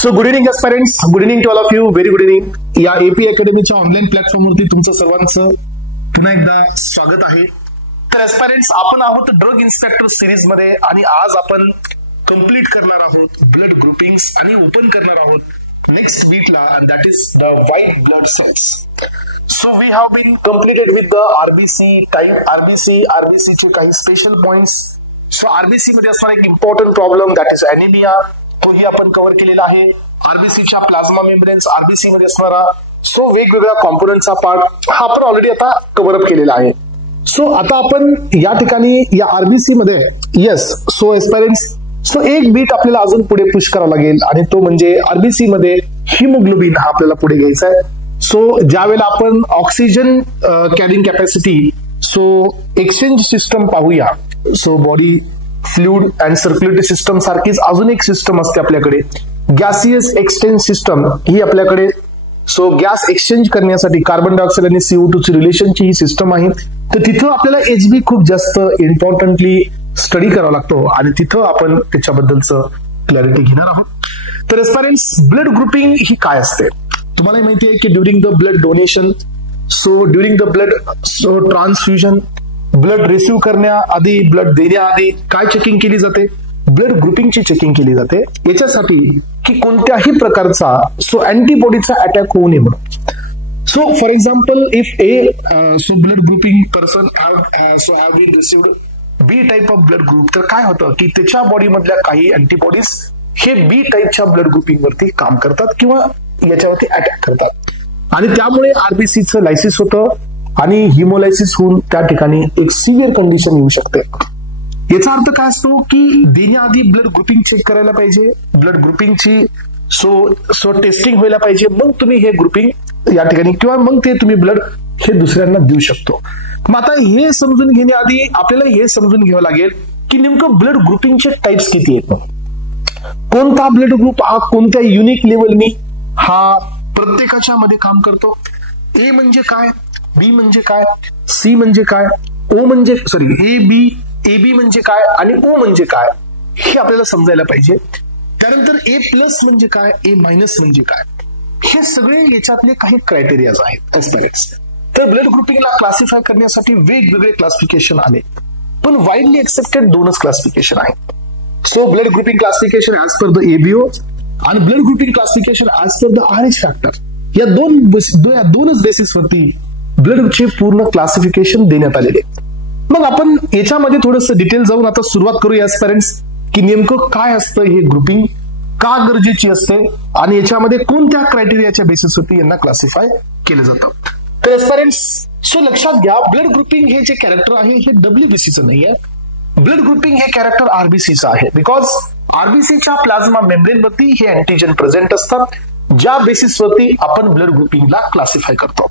So good evening aspirants, good evening to all of you, very good evening. या AP अकॅडमीच्या online प्लॅटफॉर्मवरती तुमचं सर्वांचं पुन्हा एकदा स्वागत आहे. तर एस्पायरंट्स, आपण आहोत ड्रग इन्स्पेक्टर सिरीज मध्ये आणि आज आपण कंप्लीट करणार आहोत ब्लड ग्रुपिंग्स आणि ओपन करणार आहोत नेक्स्ट बीटला, and that is the white blood cells. So we have been completed with the RBC type, RBC चे काही स्पेशल पॉइंट्स. सो आरबीसी मध्ये असणारा एक important problem that is anaemia, तोही आपण कव्हर केलेला आहे. आरबीसीच्या प्लाझ्मा मेम्ब्रेन्स, आरबीसी मध्ये असणारा सो वेगवेगळ्या कॉम्पोनंटचा पार्ट हा आपण ऑलरेडी आता कव्हर अप केलेला आहे. सो आता आपण या ठिकाणी या आरबीसी मध्ये येस, सो एस्पायरंट्स, सो एक बीट आपल्याला अजून पुढे पुश करावं लागेल आणि तो म्हणजे आरबीसी मध्ये हिमोग्लोबिन हा आपल्याला पुढे घ्यायचा आहे. सो ज्या वेळेला आपण oxygen carrying capacity, so exchange system पाहूया. So body fluid and circulatory system सारखीच अजून एक सिस्टम असते आपल्याकडे, गॅसियस एक्सचेंज सिस्टम ही आपल्याकडे. सो गॅस एक्सचेंज करण्यासाठी कार्बन डायऑक्साइड आणि CO2 ची रिलेशनची ही सिस्टम आहे. तर तिथं आपल्याला HB खूप जास्त इम्पॉर्टंटली स्टडी करावा लागतो आणि तिथं आपण त्याच्याबद्दलचं क्लॅरिटी घेणार आहोत. तर एस्पायरंट्स, ब्लड ग्रुपिंग ही काय असते तुम्हाला माहिती आहे की during the blood donation, so during the blood so transfusion, blood receive करण्याआधी, ब्लड देण्याआधी काय चेकिंग केली जाते? ब्लड ग्रुपिंगची चेकिंग केली जाते. याच्यासाठी की कोणत्याही प्रकारचा सो अँटीबॉडीचा अटॅक होऊ नये म्हणून. So for example, if so blood grouping person have been received B type of blood group, तर काय होतं की त्याच्या बॉडी मधल्या काही अँटीबॉडीज हे बी टाइपच्या ब्लड ग्रुपिंग वरती काम करतात किंवा याच्यावरती अटॅक करतात आणि त्यामुळे आरबीसीचं लायसिस होतं आणि हिमोलायसिस होऊन त्या ठिकाणी एक सिव्हिअर कंडिशन येऊ शकते. याचा अर्थ काय असतो की देण्याआधी ब्लड ग्रुपिंग चेक करायला पाहिजे, ब्लड ग्रुपिंगची सो टेस्टिंग व्हायला पाहिजे, मग तुम्ही हे ग्रुपिंग या ठिकाणी किंवा मग ते तुम्ही ब्लड हे दुसऱ्यांना देऊ शकतो. मग आता हे समजून घेण्याआधी आपल्याला हे समजून घ्यावं लागेल की नेमकं ब्लड ग्रुपिंगचे टाइप्स किती आहेत. कोणता ब्लड ग्रुप हा कोणत्या युनिक लेवलनी हा प्रत्येकाच्या मध्ये काम करतो. ए म्हणजे काय, बी म्हणजे काय, सी म्हणजे काय, ओ म्हणजे ए बी म्हणजे काय आणि ओ म्हणजे काय हे आपल्याला समजायला पाहिजे. त्यानंतर ए प्लस म्हणजे काय, ए मायनस म्हणजे काय, हे सगळे याच्यातले काही क्रायटेरियाज आहेत एस्पायरंट्स. तर ब्लड ग्रुपिंगला क्लासिफाय करण्यासाठी वेगवेगळे क्लासिफिकेशन आले, पण वाईडली एक्सेप्टेड दोनच क्लासिफिकेशन आहेत. So blood grouping classification as per the ABO आणि blood grouping classification as per the RH factor. या दोनच बेसिसवरती ब्लडचे पूर्ण क्लासिफिकेशन देण्यात आलेले. मग आपण याच्यामध्ये थोडंसं डिटेल जाऊन आता सुरुवात करूया एस्पायरंट्स की नेमकं काय असतं हे ग्रुपिंग, का गरजेची असते आणि याच्यामध्ये कोणत्या क्रायटेरियाच्या बेसिसवरती यांना क्लासिफाय केलं जातं. तर एस्पायरंट्स, सो लक्षात घ्या, ब्लड ग्रुपिंग हे जे कॅरेक्टर आहे हे WBCचं नाही आहे. ब्लड ग्रुपिंग हे कॅरेक्टर आरबीसीचं आहे. बिकॉज आरबीसीच्या प्लाझ्मा मेम्ब्रेनवरती हे अँटीजन प्रेझेंट असतात ज्या बेसिसवरती आपण ब्लड ग्रुपिंगला क्लासिफाय करतो.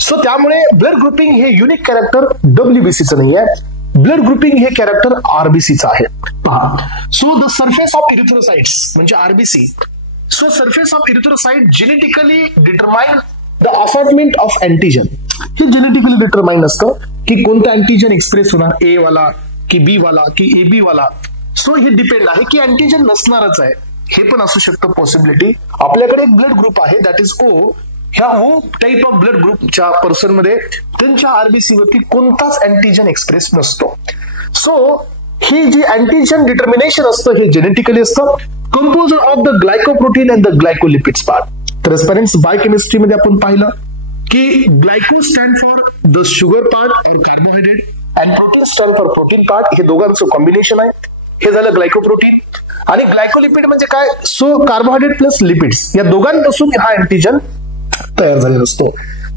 सो त्यामुळे ब्लड ग्रुपिंग हे युनिक कॅरेक्टर WBCचं नाही आहे, ब्लड ग्रुपिंग हे कॅरेक्टर आरबीसीचं आहे. So the surface of erythrocytes म्हणजे RBC. So surface of erythrocyte genetically determine the assortment of antigen. हे जेनेटिकली डिटरमाइन असतं की कोणतं अँटीजन एक्सप्रेस होणार, ए वाला की बी वाला की AB वाला. सो हे डिपेंड आहे की अँटीजन नसणारच आहे, हे पण असू शकतं पॉसिबिलिटी. आपल्याकडे एक ब्लड ग्रुप आहे दॅट इज O. ह्या O टाइप ऑफ ब्लड ग्रुपच्या पर्सन मध्ये त्यांच्या आरबीसी वरती कोणताच अँटीजन एक्सप्रेस नसतो. सो ही जी अँटीजन डिटर्मिनेशन असतं हे जेनेटिकली असतं, compose of the glycoprotein and the glycolipids part. तर एस्पायरंट्स, बायोकेमिस्ट्री मध्ये आपण पाहिलं की glyco stand for the sugar part or carbohydrate and protein stand for protein part. हे दोघांचं कॉम्बिनेशन आहे. हे झालं ग्लायकोप्रोटीन. आणि ग्लायकोलिपिड म्हणजे काय, सो कार्बोहायड्रेट प्लस लिपिड्स या दोघांपासून हा अँटीजन तयार झालेला असतो.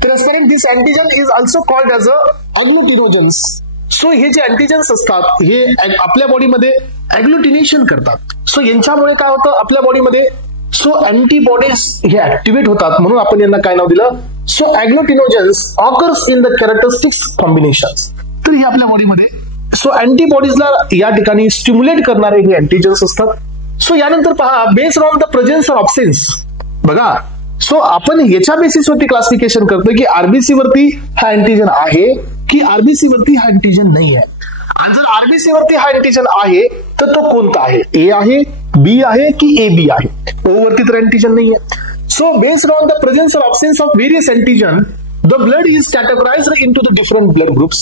तर aspirant, this antigen is also called as agglutinogens. So हे जे अँटीजन्स असतात हे आपल्या बॉडीमध्ये अग्लुटिनेशन करतात. सो यांच्यामुळे काय होतं आपल्या बॉडीमध्ये, सो अँटीबॉडीज हे ऍक्टिव्हेट होतात, म्हणून आपण यांना काय नाव दिलं, so agglutinogens occurs in the characteristics combinations. तर हे आपल्या बॉडीमध्ये सो अँटीबॉडीजला या ठिकाणी स्टिम्युलेट करणारे हे अँटीजन्स असतात. सो यानंतर पहा, based on the presence or absence. बघा, सो आपण याच्या बेसिसवरती क्लासिफिकेशन करतोय की आरबीसी वरती हा अँटीजन आहे की आरबीसी वरती हा अँटीजन नाही आहे. आणि जर आरबीसी वरती हा अँटीजन आहे तर तो कोणता आहे, ए आहे, बी आहे की ए बी आहे. ओ वरती तर अँटीजन नाहीये. So based on the presence or absence of various antigen the blood is categorized into the different blood groups.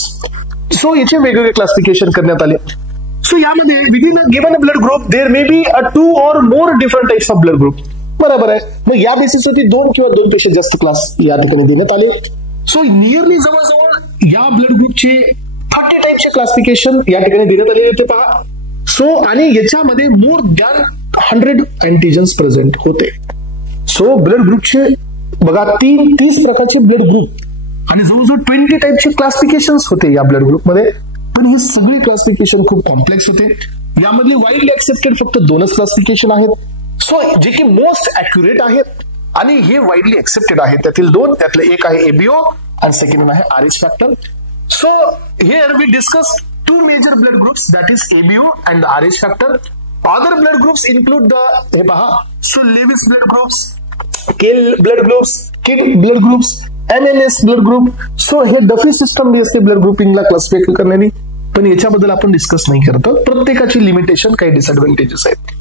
So याचे वेगवेगळे क्लासिफिकेशन करण्यात आले. सो यामध्ये within a given blood group there may be 2 or more different types of blood group. बरोबर आहे. मग या बेसिसवरती 2 किंवा 2 पेक्षा जास्त क्लास या ठिकाणी देण्यात आले. सो नियरली जवळजवळ या ब्लड ग्रुपचे 30 टाइपचे क्लासिफिकेशन या ठिकाणी देण्यात आलेले होते पहा. सो आणि याच्यामध्ये मोर दॅन 100 अँटीजन्स प्रेझेंट होते. सो ब्लड ग्रुपचे बघा 30 प्रकारचे ब्लड ग्रुप आणि जवळजवळ 20 टाइपचे क्लासिफिकेशन होते या ब्लड ग्रुपमध्ये. पण हे सगळे क्लासिफिकेशन खूप कॉम्प्लेक्स होते. यामधले वाईडली ऍक्सेप्टेड फक्त 2च क्लासिफिकेशन आहेत. सो जे की मोस्ट अॅक्युरेट आहेत आणि हे वाईडली ऍक्सेप्टेड आहेत. त्यातील 2, त्यातले एक आहे एबीओ आणि सेकंड आहे RH factor. So here we discuss 2 major blood groups, that is ABO and the RH factor. Other blood groups include the Lewis blood groups, Kell blood groups, Kidd blood groups, MNS blood group. So हे Duffy system बी असते blood ग्रुपिंगला classify करण्याची, पण याच्याबद्दल आपण discuss नाही करत. प्रत्येकाची लिमिटेशन काही डिसएडव्हान्टेजेस आहेत.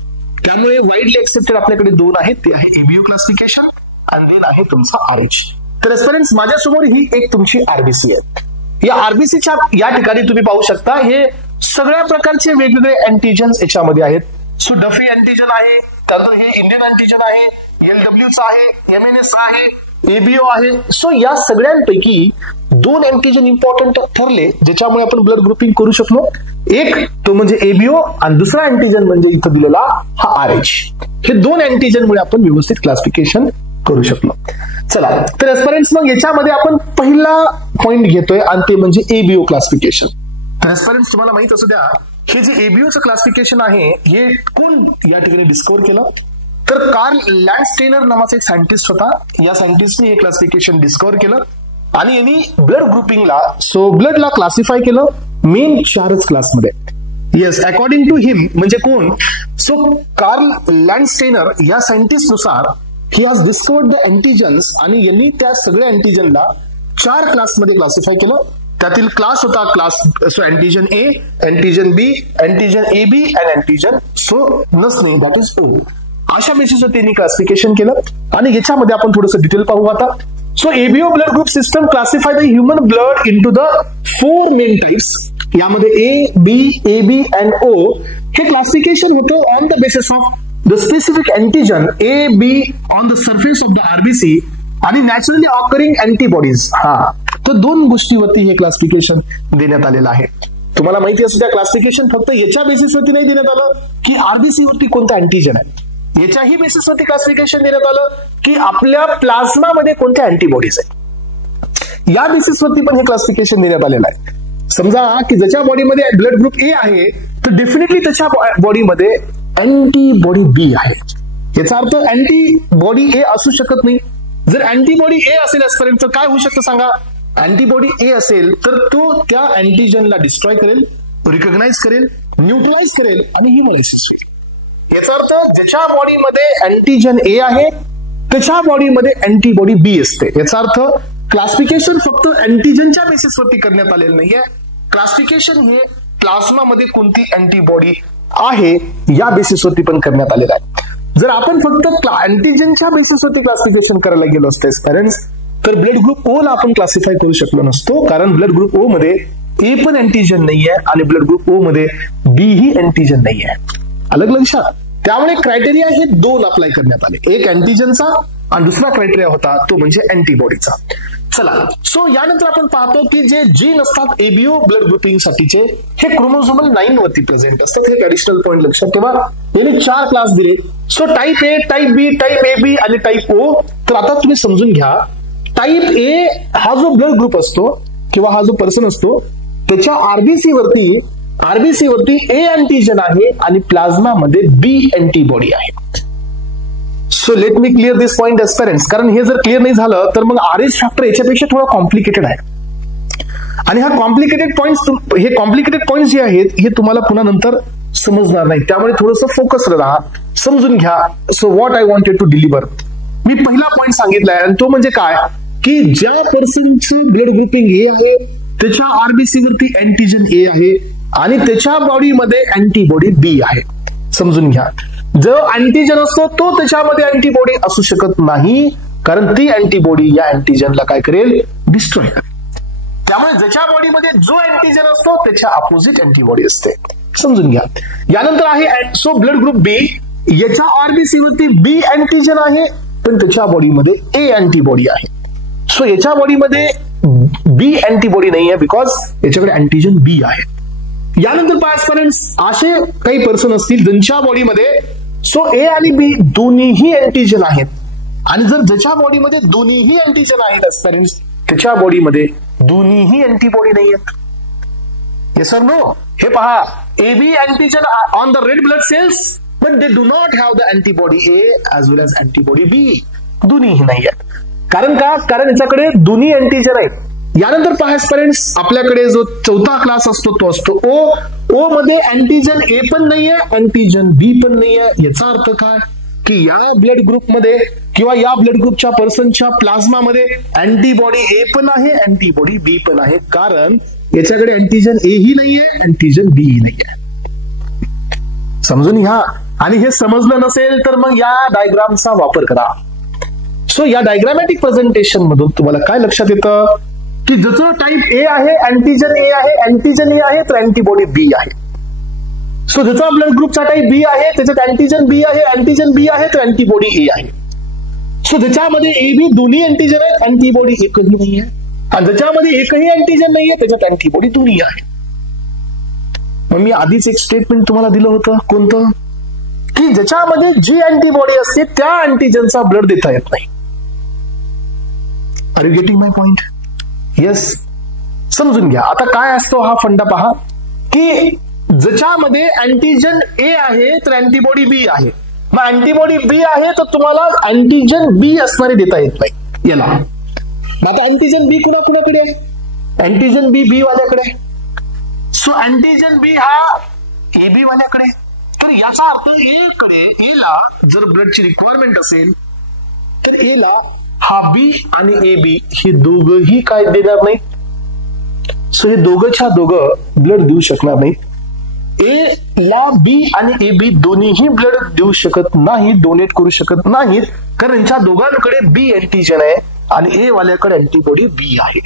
त्यामुळे वाईडली एक्सेप्टेड आपल्याकडे 2 आहेत, ते आहे एबीओ क्लासिफिकेशन आणि देन आहे तुमचा आरएच. तर एस्पिरंट्स माझ्यासमोर ही एक तुमची आरबीसी आहे. या आरबीसीच्या या ठिकाणी तुम्ही पाहू शकता हे सगळ्या प्रकारचे वेगवेगळे अँटीजन्स याच्यामध्ये आहेत. सो डफी अँटीजन आहे, त्यानंतर हे इंडियन अँटीजन आहे, एलडब्ल्यूचा आहे, एमएनएस आहे, एबीओ आहे. सो या सगळ्यांपैकी 2 अँटीजन इम्पॉर्टंट ठरले ज्याच्यामुळे आपण ब्लड ग्रुपिंग करू शकलो. एक तो म्हणजे एबीओ आणि दुसरा अँटीजन म्हणजे इथं दिलेला हा आरएच. हे 2 अँटीजनमुळे आपण व्यवस्थित क्लासिफिकेशन करू शकलो. चला तर एस्पिरंट्स मग याच्यामध्ये आपण पहिला पॉइंट घेतोय आणि ते म्हणजे एबीओ क्लासिफिकेशन. तर एस्पिरंट्स तुम्हाला माहित असू द्या हे जे एबीओचं क्लासिफिकेशन आहे हे कोण या ठिकाणी डिस्कवर केलं, तर कार्ल लँडस्टेनर नावाचा एक सायंटिस्ट होता. या सायंटिस्टने हे क्लासिफिकेशन डिस्कवर केलं आणि यांनी ब्लड ग्रुपिंगला ब्लडला क्लासिफाय केलं मेन 4च क्लासमध्ये. येस, अकॉर्डिंग टू हिम म्हणजे कोण, कार्ल लँडस्टेनर या सायंटिस्ट नुसार ही हॅज डिस्कवर्ड द अँटीजन्स आणि यांनी त्या सगळ्या अँटीजनला 4 क्लासमध्ये क्लासिफाय केलं. त्यातील क्लास होता class antigen A, antigen B, antigen A B and antigen नसणे दॅट इज ओ. अशा बेसिसवर त्यांनी क्लासिफिकेशन केलं आणि याच्यामध्ये आपण थोडंसं डिटेल पाहू आता. ABO blood group system classify the human blood into the 4 main types. यामध्ये ए, बी, ए बी अँड ओ हे क्लासिफिकेशन होतं on the basis of the specific antigen A, B on the surface of the RBC आणि naturally occurring antibodies. तर 2 गोष्टीवरती हे classification देण्यात आलेलं आहे. तुम्हाला माहिती असू द्या क्लासिफिकेशन फक्त याच्या बेसिसवरती नाही देण्यात आलं की आरबीसी वरती कोणतं अँटीजन आहे, याच्याही बेसिसवरती क्लासिफिकेशन देण्यात आलं की आपल्या प्लाझ्मामध्ये कोणत्या अँटीबॉडीज आहेत. या बेसिसवरती पण हे क्लासिफिकेशन देण्यात आलेलं आहे. समजा की ज्याच्या बॉडीमध्ये ब्लड ग्रुप ए आहे तर डेफिनेटली त्याच्या बॉडीमध्ये अँटीबॉडी बी आहे. याचा अर्थ अँटीबॉडी ए असू शकत नाही. जर अँटीबॉडी ए असेल आजपर्यंत तर काय होऊ शकतं सांगा, अँटीबॉडी ए असेल तर तो त्या अँटीजनला डिस्ट्रॉय करेल, रिकॉग्नाइज करेल, न्यूट्रलाइज करेल आणि हिमोलायसिस होईल. याचा अर्थ ज्याच्या बॉडीमध्ये अँटीजन ए आहे त्याच्या बॉडीमध्ये अँटीबॉडी बी असते. याचा अर्थ क्लासिफिकेशन फक्त अँटीजनच्या बेसिसवरती करण्यात आलेलं नाहीये. क्लासिफिकेशन हे प्लाझ्मामध्ये कोणती अँटीबॉडी आहे या बेसिसवरती पण करण्यात आलेलं आहे. जर आपण फक्त अँटीजनच्या बेसिसवरती क्लासिफिकेशन करायला गेलो असते पेरेंट्स तर ब्लड ग्रुप ओ ला आपण क्लासिफाय करू शकलो नसतो, कारण ब्लड ग्रुप ओ मध्ये ए पण अँटीजन नाहीये आणि ब्लड ग्रुप ओ मध्ये बी ही अँटीजन नाहीये. अलग लक्षात. त्यामुळे क्रायटेरिया हे 2 अप्लाय करण्यात आले, एक अँटीजनचा आणि दुसरा क्रायटेरिया होता तो म्हणजे अँटीबॉडीचा. चला यानंतर आपण पाहतो की जे जीन असतात एबीओ ब्लड ग्रुपिंग साठीचे हे क्रोमोझोमल 9 वरती प्रेझेंट असतात. हे ऍडिशनल पॉइंट लक्षात ठेवा. यांनी 4 क्लास दिले. Type A, type B, type A B आणि टाईप ओ. तर आता तुम्ही समजून घ्या, टाईप ए हा जो ब्लड ग्रुप असतो किंवा हा जो पर्सन असतो त्याच्या आरबीसी वरती ए अँटीजन आहे आणि प्लाझ्मा मध्ये बी अँटीबॉडी आहे. Late me clear this point एस्पिरंट्स, कारण हे जर क्लिअर नाही झालं तर मग आरएच फॅक्टर याच्यापेक्षा थोडा कॉम्प्लिकेटेड आहे आणि हा कॉम्प्लिकेटेड पॉइंट्स जे आहेत हे तुम्हाला पुन्हा नंतर समजणार नाही. त्यामुळे थोडंसं फोकस राहा, समजून घ्या. What I wanted to deliver, मी पहिला पॉइंट सांगितलाय आणि तो म्हणजे काय की ज्या पर्सनचं ब्लड ग्रुपिंग ए आहे त्याच्या आरबीसी वरती अँटीजन ए आहे आणि त्याच्या बॉडीमध्ये अँटीबॉडी बी आहे. समजून घ्या, जो अँटीजन असतो तो त्याच्यामध्ये अँटीबॉडी असू शकत नाही, कारण ती अँटीबॉडी या अँटीजनला काय करेल, डिस्ट्रॉय करेल. त्यामुळे ज्याच्या बॉडीमध्ये जो अँटीजन असतो त्याच्या अपोजिट अँटीबॉडी असते. समजून घ्या. यानंतर आहे सो ब्लड ग्रुप बी, याच्या आरबीसी वरती बी अँटीजन आहे, पण त्याच्या बॉडीमध्ये ए अँटीबॉडी आहे. सो याच्या बॉडीमध्ये बी अँटीबॉडी नाही आहे, बिकॉज याच्याकडे अँटीजन बी आहे. यानंतर पार्टिसिपंट्स असे काही पर्सन असतील ज्यांच्या बॉडीमध्ये सो ए आणि बी दोन्हीही अँटीजन आहेत, आणि जर ज्याच्या बॉडीमध्ये दोन्हीही अँटीजन आहेत ऍस्पिरंट्स, त्याच्या बॉडीमध्ये दोन्हीही अँटीबॉडी नाही आहेत. येस और नो? हे पहा, A B antigen on the red blood cells, but they do not have the antibody A as well as antibody B. दोन्हीही नाही आहेत. कारण का? कारण याच्याकडे दोन्ही अँटीजन आहेत. यानंतर पहा ऍस्पिरंट्स, आपल्याकडे जो चौथा क्लास असतो तो असतो ओ. ओ मध्ये अँटीजन ए पण नाहीये, अँटीजन बी पण नाहीये. याचा अर्थ काय की या ब्लड ग्रुपमध्ये किंवा या ब्लड ग्रुपच्या पर्सनच्या प्लाझ्मामध्ये अँटीबॉडी ए पण आहे, अँटीबॉडी बी पण आहे, कारण याच्याकडे अँटीजन ए ही नाहीये, अँटीजन बी ही नाहीये. समजून घ्या. आणि हे समजलं नसेल तर मग या डायग्रामचा वापर करा. सो या डायग्रामॅटिक प्रेझेंटेशन मधून तुम्हाला काय लक्षात येतं की ज्याचं टाईप ए आहे, अँटीजन ए आहे, अँटीजन ए आहे, तर अँटीबॉडी बी आहे. सो ज्याचा ब्लड ग्रुपचा टाईप बी आहे, त्याच्यात अँटीजन बी आहे, अँटीजन बी आहे, तर अँटीबॉडी ए आहे. सो ज्याच्यामध्ये ए बी दोन्ही अँटीजन आहेत, अँटीबॉडी एकही नाही आहे. आणि ज्याच्यामध्ये एकही अँटीजन नाहीये त्याच्यात अँटीबॉडी दोन्ही आहे. मग मी आधीच एक स्टेटमेंट तुम्हाला दिलं होतं, कोणतं, की ज्याच्यामध्ये जी अँटीबॉडी असते त्या अँटीजनचा ब्लड देता येत नाही. Are you getting my point? Yes. समजून घ्या. आता काय असतो हा फंडा पहा, की ज्याच्यामध्ये अँटीजन ए आहे तर अँटीबॉडी बी आहे. मग अँटीबॉडी बी आहे तर तुम्हाला अँटीजन बी असणारे देता येत नाही याला. आता अँटीजन बी कुणाकुणाकडे आहे? अँटीजन बी बी वाल्याकडे. सो अँटीजन बी हा ए बी वाल्याकडे. तर याचा अर्थ ए कडे, ए ला जर ब्लडची रिक्वायरमेंट असेल तर ए ला हा बी आणि ए बी हे दोघंही काय देणार नाहीत. सो हे दोघंच्या दोघं ब्लड देऊ शकणार नाहीत. ए ला बी आणि ए बी दोन्हीही ब्लड देऊ शकत नाहीत, डोनेट करू शकत नाहीत, कारण यांच्या दोघांकडे बी अँटीजन आहे आणि ए वाल्याकडे अँटीबॉडी बी आहे.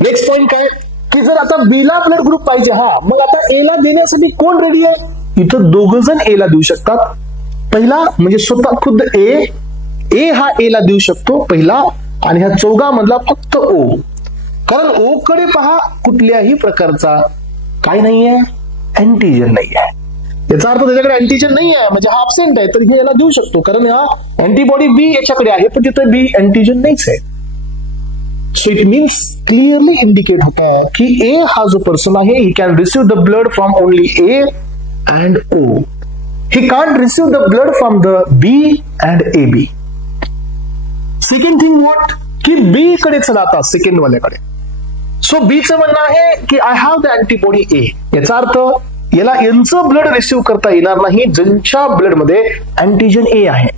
नेक्स्ट पॉइंट काय की जर आता बी ला ब्लड ग्रुप पाहिजे, हा मग आता ए ला देण्यासाठी कोण रेडी आहे? इथं दोघ जण ए ला देऊ शकतात. पहिला म्हणजे स्वतः खुद्द ए हा ए ला देऊ शकतो पहिला, आणि ह्या चौघांमधला फक्त ओ. कारण ओ कडे पहा कुठल्याही प्रकारचा काय नाहीये, अँटीजन नाहीये. याचा अर्थ त्याच्याकडे अँटीजन नाही आहे, म्हणजे हा अब्सेंट आहे, तर हे याला देऊ शकतो, कारण हा अँटीबॉडी बी याच्याकडे आहे पण तिथे बी अँटीजन नाहीच आहे. So it means clearly indicate होता की ए हा जो पर्सन आहे, he can receive the blood from only A and O. He can't receive the blood from the B and A B. Second thing what, की B कडे चला आता second वाल्याकडे. So बीचं म्हणणं आहे की आय हॅव द अँटीबॉडी ए. याचा अर्थ याला यांचं ब्लड रिसीव्ह करता येणार नाही ज्यांच्या ब्लड मध्ये अँटीजन ए आहे.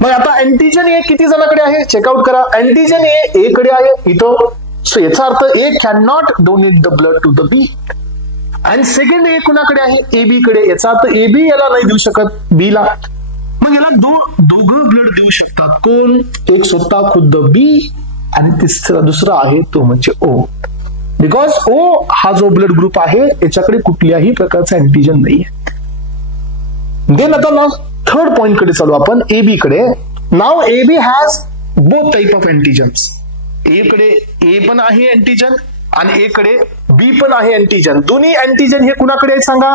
मग आता अँटीजन ए किती जणांकडे आहे चेकआउट करा. अँटीजन ए कडे आहे इथं. सो याचा अर्थ A can not donate the blood to the B. आणि सेकंड ए कुणाकडे आहे? ए बी कडे. याचा अर्थ ए बी याला नाही देऊ शकत बी ला. मग याला दोघं ब्लड देऊ शकतात. कोण? एक स्वतः खुद्द बी आणि दुसरा आहे तो म्हणजे ओ. बिकॉज ओ हा जो ब्लड ग्रुप आहे याच्याकडे कुठल्याही प्रकारचा अँटीजन नाहीये. देन आता थर्ड पॉइंट कडे चालू आपण, ए बी कडे. Now A B has both type of antigens. A कडे ए पण आहे अँटीजन आणि ए कडे बी पण आहे अँटीजन. दोन्ही अँटीजन हे कुणाकडे आहेत सांगा?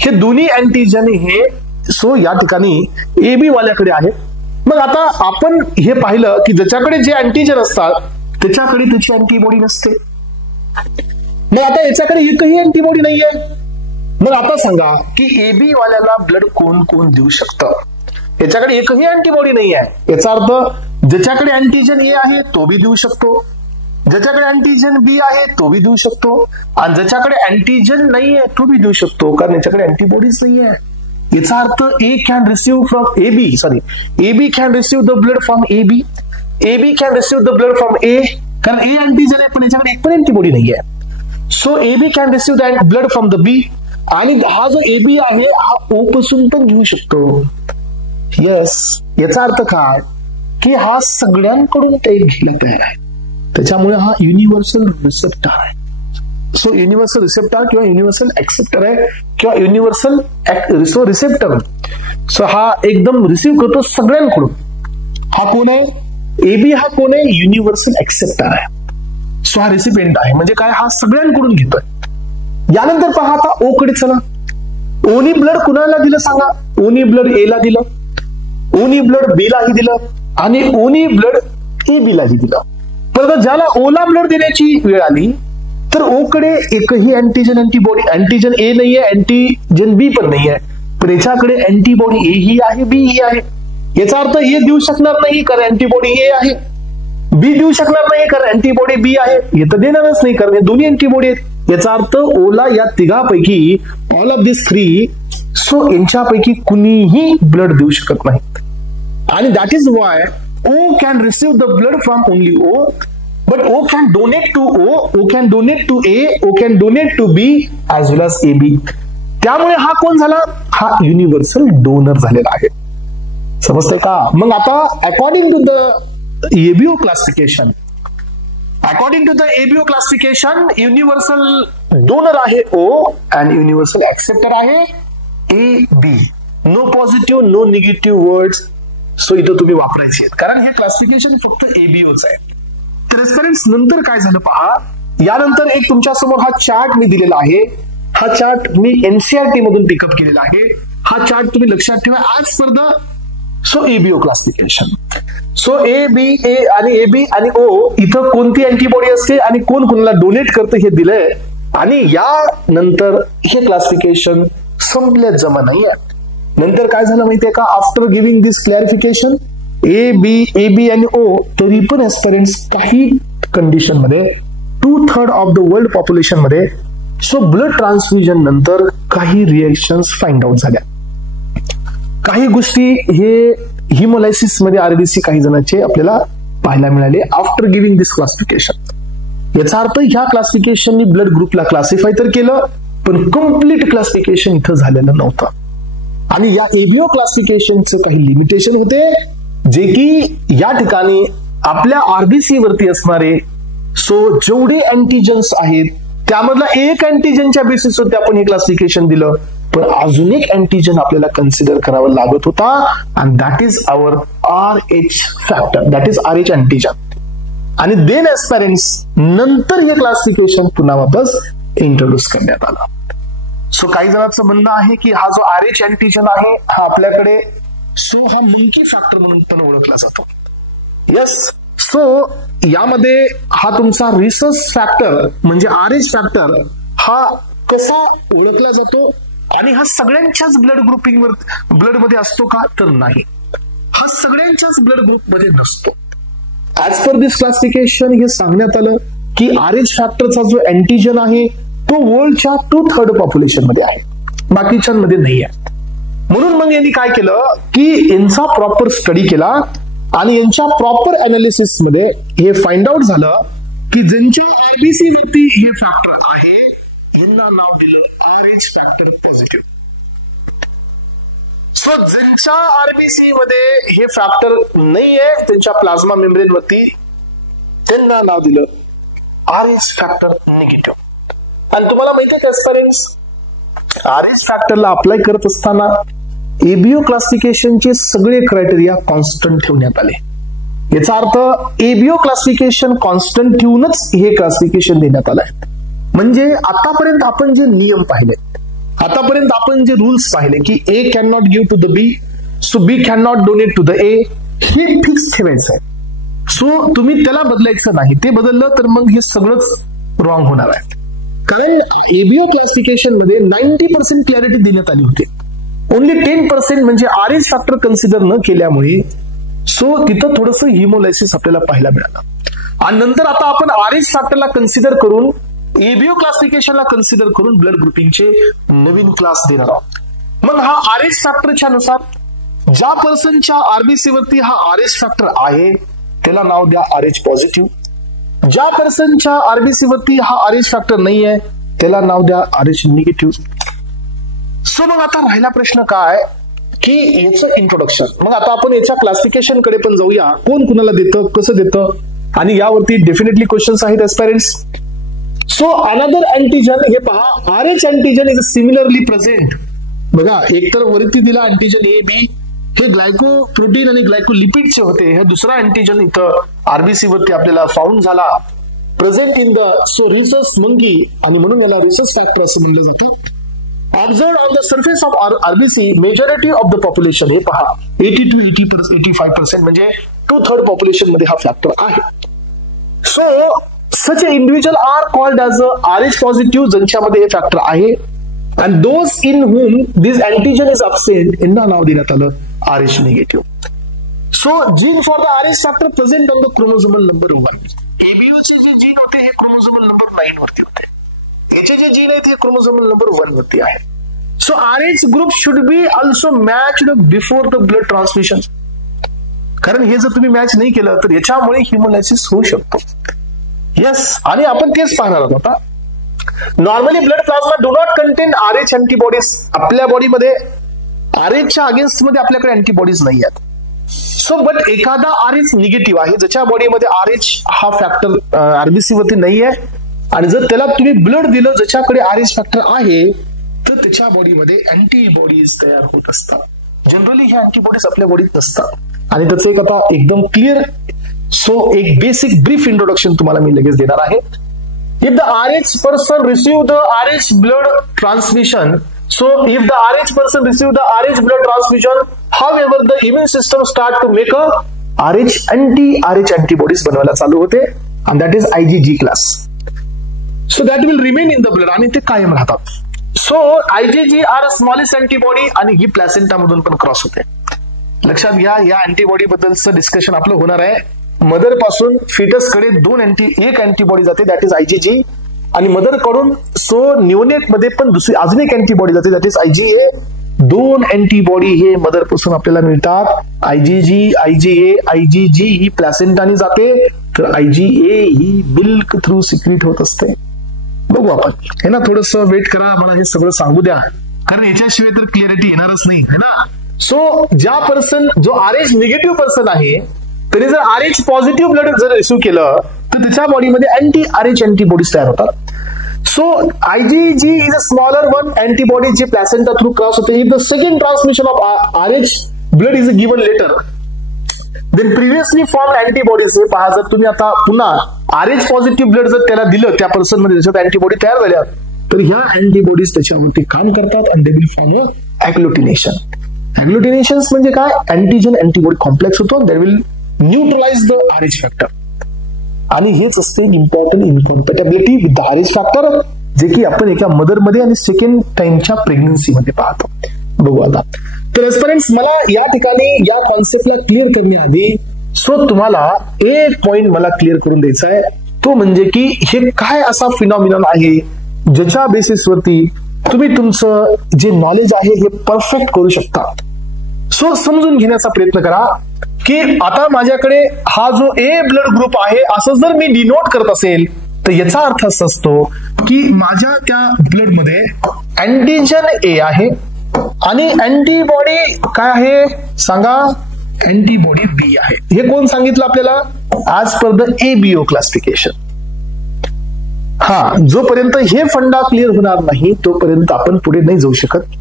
हे दोन्ही अँटीजन हे सो या ठिकाणी ए बी वाल्याकडे आहे. मग आता आपण हे पाहिलं की ज्याच्याकडे जे अँटीजन असतात त्याच्याकडे त्याची अँटीबॉडी नसते. मग आता याच्याकडे एकही अँटीबॉडी नाहीये. मग आता सांगा की ए बी वाल्याला ब्लड कोण कोण देऊ शकतं? याच्याकडे एकही अँटीबॉडी नाही आहे. याचा अर्थ ज्याच्याकडे अँटीजन ए आहे तो बी देऊ शकतो, ज्याच्याकडे अँटीजन बी आहे तो बी देऊ शकतो, आणि ज्याच्याकडे अँटीजन नाही आहे तो बी देऊ शकतो, कारण याच्याकडे अँटीबॉडीज नाही आहे. याचा अर्थ A can receive from A B can receive the blood from A B can receive the blood from A, कारण ए अँटीजन आहे पण याच्याकडे एक पण अँटीबॉडी नाही आहे. So AB can receive the blood from the B, आणि हा जो AB आहे हा O पासून पण घेऊ शकतो. यस, याचा अर्थ काय की हा सगळ्यांकडून ते घ्यायला तयार आहे. त्याच्यामुळे हा युनिव्हर्सल रिसेप्टर आहे. सो युनिव्हर्सल रिसेप्टर किंवा युनिव्हर्सल ऍक्सेप्टर आहे किंवा युनिव्हर्सल रिसेप्टर. सो हा एकदम रिसिव्ह करतो सगळ्यांकडून. हा कोण आहे? AB हा कोण आहे? युनिव्हर्सल ऍक्सेप्टर आहे. सो हा रिसिपिएंट आहे, म्हणजे काय, हा सगळ्यांकडून घेतोय. यानंतर पहा आता O कडे चला. ओनी ब्लड कुणाला दिलं सांगा? ओनी ब्लड A ला दिलं, ओनी ब्लड B लाही दिलं, आणि ओनी ब्लड AB लाही दिलं. परंतु ज्याला O ला ब्लड देण्याची वेळ आली तर O कडे एकही अँटीजन अँटीबॉडी, अँटीजन A नाहीये, अँटीजन B पण नाहीये, पण याच्याकडे अँटीबॉडी A ही आहे, B ही आहे. याचा अर्थ A देऊ शकणार नाही कारण अँटीबॉडी A आहे, B देऊ शकणार नाही कारण अँटीबॉडी B आहे, हे तर देणारच नाही कारण हे दोन्ही अँटीबॉडी आहेत. याचा अर्थ ओला या तिघापैकी, all of this three, so यांच्यापैकी कुणीही ब्लड देऊ शकत नाही. आणि that is why O can receive the blood from only O, but O can donate to O can donate to A, O can donate to B as well as AB. त्यामुळे हा कोण झाला? हा universal donor झालेला आहे. समजतंय का? मग आता according to the ABO classification, universal donor आहे O आणि युनिव्हर्सल ऍक्सेप्टर आहे AB. No positive no negative words so इथं तुम्ही वापरायचे आहेत, कारण हे क्लासिफिकेशन फक्त ABOच आहे. तर स्टुडंट्स नंतर काय झालं पहा. यानंतर एक तुमच्या समोर हा चार्ट मी दिलेला आहे. हा चार्ट मी NCERT मधून पिकअप केलेला आहे. हा चार्ट तुम्ही लक्षात ठेवा as per the so ABO classification. So A आणि AB आणि O इथं कोणती अँटीबॉडी असते आणि कोण कोणाला डोनेट करतं हे दिलंय. आणि या नंतर हे क्लासिफिकेशन संपल्यात जमा नाहीये. नंतर काय झालं माहितीये का? आफ्टर गिव्हिंग दिस क्लॅरिफिकेशन AB आणि O, तरी पण एस्पिरंट्स काही कंडिशन मध्ये 2/3 ऑफ द वर्ल्ड पॉप्युलेशन मध्ये सो ब्लड ट्रान्सफ्युजन नंतर काही रिएक्शन्स फाइंड आउट झाल्या. काही गोष्टी हे हिमोलायसिस मध्ये RBC काही जणांचे आपल्याला पाहायला मिळाले आफ्टर गिव्हिंग दिस क्लासिफिकेशन. याचा अर्थ ह्या क्लासिफिकेशननी ब्लड ग्रुपला क्लासिफाय तर केलं, पण कम्प्लीट क्लासिफिकेशन इथं झालेलं नव्हतं. आणि या ABO क्लासिफिकेशनचे काही लिमिटेशन होते, जे की या ठिकाणी आपल्या RBC वरती असणारे सो जेवढे अँटीजन्स आहेत त्यामधला एक अँटीजनच्या बेसिसवरती आपण हे क्लासिफिकेशन दिलं, पण अजून एक अँटीजन आपल्याला कन्सिडर करावं लागत होता, and that is our RH factor, that is RH antigen. आणि देन एस्पिरंट्स नंतर हे क्लासिफिकेशन पुन्हा वापस इंट्रोड्यूस करण्यात आलं. सो काही जणांचं म्हणणं आहे की हा जो RH अँटीजन आहे हा आपल्याकडे सो हा मंकी फॅक्टर म्हणून पण ओळखला जातो. यस, सो यामध्ये हा तुमचा रिसस फॅक्टर म्हणजे RH फॅक्टर हा कसा ओळखला जातो आणि हा सगळ्यांच्याच ब्लड मध्ये असतो का? तर नाही, हा सगळ्यांच्याच ब्लड ग्रुप मध्ये नसतो. ऍज पर दिस क्लासिफिकेशन हे सांगण्यात आलं की RH फॅक्टरचा जो अँटीजन आहे तो वर्ल्डच्या 2/3 पॉप्युलेशन मध्ये आहे, बाकीच्यांमध्ये नाही आहे. म्हणून मग यांनी काय केलं की यांचा प्रॉपर स्टडी केला आणि यांच्या प्रॉपर अनालिसिस मध्ये हे फाइंड आउट झालं की ज्यांच्या RBC वरती हे फॅक्टर आहे यांना नाव दिलं RH फॅक्टर पॉझिटिव्ह. सो ज्यांच्या RBC मध्ये हे फॅक्टर नाहीये त्यांच्या प्लाझ्मा मेम्ब्रेन वरती त्यांना नाव दिलं RH फॅक्टर निगेटिव्ह. आणि तुम्हाला माहिती आहे का एस्पिरंट्स, RH फॅक्टरला अप्लाय करत असताना ABO क्लासिफिकेशनचे सगळे क्रायटेरिया कॉन्स्टंट ठेवण्यात आले. याचा अर्थ ABO क्लासिफिकेशन कॉन्स्टंट ठेवूनच हे क्लासिफिकेशन देण्यात आलंय. म्हणजे आतापर्यंत आपण जे नियम पाहिले, आतापर्यंत आपण जे रूल्स पाहिले की A can not give to the B, so B can not donate to the A, हे फिक्स ठेवायचं आहे. सो तुम्ही त्याला बदलायचं नाही, ते बदललं तर मग हे सगळंच रॉंग होणार आहे. कारण ABO क्लासिफिकेशन मध्ये 90% क्लॅरिटी देण्यात आली होती, ओनली 10% म्हणजे RH फॅक्टर कन्सिडर न केल्यामुळे सो तिथं थोडंसं हिमोलायसिस आपल्याला पाहायला मिळालं. आणि नंतर आता आपण RH फॅक्टरला कन्सिडर करून ABO क्लासिफिकेशनला कन्सिडर करून ब्लड ग्रुपिंगचे नवीन क्लास देणार आहोत. मग हा RH फॅक्टरच्या नुसार ज्या पर्सनच्या RBC वरती हा RH फॅक्टर आहे त्याला नाव द्या RH पॉझिटिव्ह, ज्या पर्सनच्या आरबीसी वरती हा RH फॅक्टर नाही आहे त्याला नाव द्या RH निगेटिव्ह. सो मग आता राहिला प्रश्न काय की याचं इंट्रोडक्शन. मग आता आपण याच्या क्लासिफिकेशन कडे पण जाऊया, कोण कुणाला देतं, कसं देतं, आणि यावरती डेफिनेटली क्वेश्चन्स आहेत एस्पायरंट्स. सो अनदर अँटीजन, हे पहा RH antigen is similarly present. बघा एकतर वरती दिला अँटीजन ए बी, हे ग्लायको प्रोटीन आणि ग्लायकोलिपिडचे होते. हे दुसरा अँटीजन इथं आरबीसी वरती आपल्याला फाउंड झाला present in the rhesus monkey, आणि म्हणून याला रिसस फॅक्टर असं म्हणलं जातं. Observed on the surface of RBC, majority of the population, हे पहा 80 to 85% म्हणजे 2/3 पॉप्युलेशन मध्ये हा फॅक्टर आहे. So such a individual are called as a RH positive, ज्यांच्यामध्ये हे फॅक्टर आहे, and those in whom this antigen is absent यांना नाव देण्यात आलं RH negative. So gene for the RH factor present on the chromosomal number 1. ABO चे जे gene होते हे क्रोमोसोमल नंबर 9 वरती होते. याचे जे जीन आहेत हे क्रोमोसोमल नंबर 1 वरती आहे. So RH group should be also matched before the blood transmission. कारण हे जर तुम्ही मॅच नाही केलं तर याच्यामुळे हिमोलायसिस होऊ शकतो. येस, आणि आपण तेच पाहणार आहोत आता. Normally blood plasma do not content RH antibodies. आपल्या बॉडीमध्ये RHच्या अगेन्स्ट मध्ये आपल्याकडे अँटीबॉडीज नाही आहेत. सो बट एखादा RH निगेटिव्ह आहे ज्याच्या बॉडीमध्ये RH हा फॅक्टर आरबीसी वरती नाही आहे, आणि जर त्याला तुम्ही ब्लड दिलं ज्याच्याकडे RH फॅक्टर आहे तर त्याच्या बॉडीमध्ये अँटीबॉडीज तयार होत असतात. जनरली हे अँटीबॉडीज आपल्या बॉडीत नसतात, आणि त्याचं एक आता एकदम क्लिअर एक बेसिक ब्रीफ इंट्रोडक्शन तुम्हाला मी लगेच देणार आहे. If the RH person receive the RH blood transmission, so if the RH person receive the RH blood transmission, however the immune system start to make a RH antibodies बनवायला चालू होते, and that is IgG class. So that will remain in the blood, आणि ते कायम राहतात. So IgG are smallest antibody, आणि ही placenta मधून पण क्रॉस होते. लक्षात घ्या, या अँटीबॉडी बद्दलचं डिस्कशन आपलं होणार आहे. मदर पासून फिटस कडे एक अँटीबॉडी जाते, दॅट इज IgG, आणि मदर कडून न्यूनेट मध्ये पण दुसरी अजून एक अँटीबॉडी जाते, दॅट इज IgA. 2 अँटीबॉडी हे मदर पासून आपल्याला मिळतात. IgG, IgA, IgG ही प्लॅसेंटाने जाते, तर IgA ही मिल्क थ्रू सिक्रीट होत असते. बघू आपण, हे ना, थोडस वेट करा, मला हे सगळं सांगू द्या, कारण याच्याशिवाय तर क्लिअरिटी येणारच नाही, है ना. सो ज्या पर्सन जो RH निगेटिव्ह पर्सन आहे तरी जर RH पॉझिटिव्ह ब्लड जर रिसिव्ह केलं तर त्याच्या बॉडीमध्ये RH अँटीबॉडीज तयार होतात. So IgG is a smaller one antibody जे प्लॅसेंटा थ्रू क्रॉस होते. If the second transmission of RH blood is given later, then previously form antibodies, हे पहा, जर तुम्ही आता पुन्हा RH पॉझिटिव्ह ब्लड जर त्याला दिलं त्या पर्सन मध्ये, त्याच्यात अँटीबॉडी तयार झाल्या, तर ह्या अँटीबॉडीज त्याच्यावरती काम करतात, आणि दे विल फॉर्म अग्लुटिनेशन. अग्लुटिनेशन म्हणजे काय? अँटीजन अँटीबॉडी कॉम्प्लेक्स होतो, that will neutralize the RH factor, आणि हेच असते important incompatibility with the RH factor, जे की आपण एका मदर मध्ये आणि सेकंड टाइमच्या प्रेग्नन्सी मध्ये पाहतो. बघू आता. तर एस्पिरंट्स, मला या ठिकाणी या कॉन्सेप्टला क्लिअर करण्याआधी तुम्हाला एक पॉइंट मला क्लिअर करून द्यायचा आहे, तो म्हणजे की हे काय असा फिनॉमिनन आहे ज्याच्या बेसिसवरती तुम्ही तुमचं जे नॉलेज आहे हे परफेक्ट करू शकता. समजून घेण्याचा प्रयत्न करा की आता माझ्याकडे हा जो ए ब्लड ग्रुप आहे असं जर मी डिनोट करत असेल तर याचा अर्थ असा असतो की माझ्या त्या ब्लड मध्ये अँटीजन ए आहे आणि अँटीबॉडी काय आहे सांगा? अँटीबॉडी बी आहे. हे कोण सांगितलं आपल्याला? As per the ABO classification. जोपर्यंत हे फंडा क्लिअर होणार नाही तोपर्यंत आपण पुढे नाही जाऊ शकत.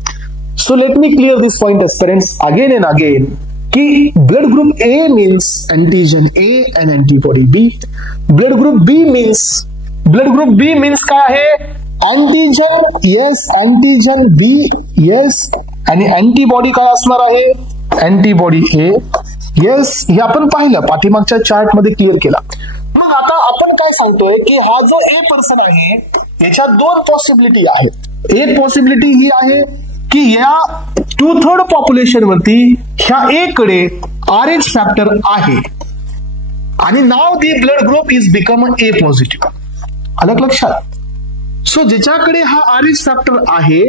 So let me clear this point aspirants again and again की blood group A means antigen A and antibody B. Blood group B means काय आहे? Antigen yes, antigen B yes, आणि अँटीबॉडी काय असणार आहे? Antibody A yes. हे आपण पाहिलं पाठीमागच्या चार्ट मध्ये क्लिअर केला. मग आता आपण काय सांगतोय की हा जो ए पर्सन आहे याच्यात दोन पॉसिबिलिटी आहेत. एक पॉसिबिलिटी ही आहे की या 2/3 पॉप्युलेशन वरती ह्या ए कडे RH फॅक्टर आहे आणि now the blood group is become A positive. आलं लक्षात? सो ज्याच्याकडे हा RH फॅक्टर आहे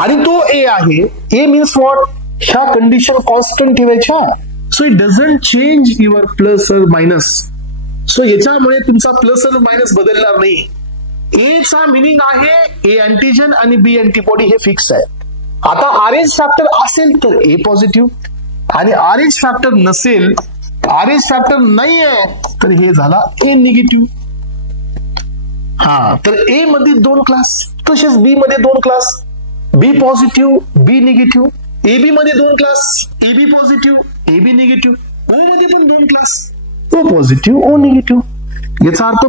आणि तो ए आहे, ए मीन्स व्हॉट? ह्या कंडिशन कॉन्स्टंट ठेवायच्या. So it doesn't change your plus or minus. So याच्यामुळे तुमचा प्लस आणि मायनस बदलणार नाही. ए चा मिनिंग आहे ए अँटीजन आणि बी अँटीबॉडी, हे फिक्स आहे. आता आरएच फॅक्टर असेल तर ए पॉझिटिव्ह आणि आरएच फॅक्टर नसेल, आरएच फॅक्टर नाही आहे तर हे झाला ए निगेटिव्ह. हा, तर ए मध्ये 2 क्लास, तसेच बी मध्ये 2 class, B positive B negative. AB मध्ये 2 class, AB positive AB negative. O मध्ये पण 2 class, O positive O negative. याचा अर्थ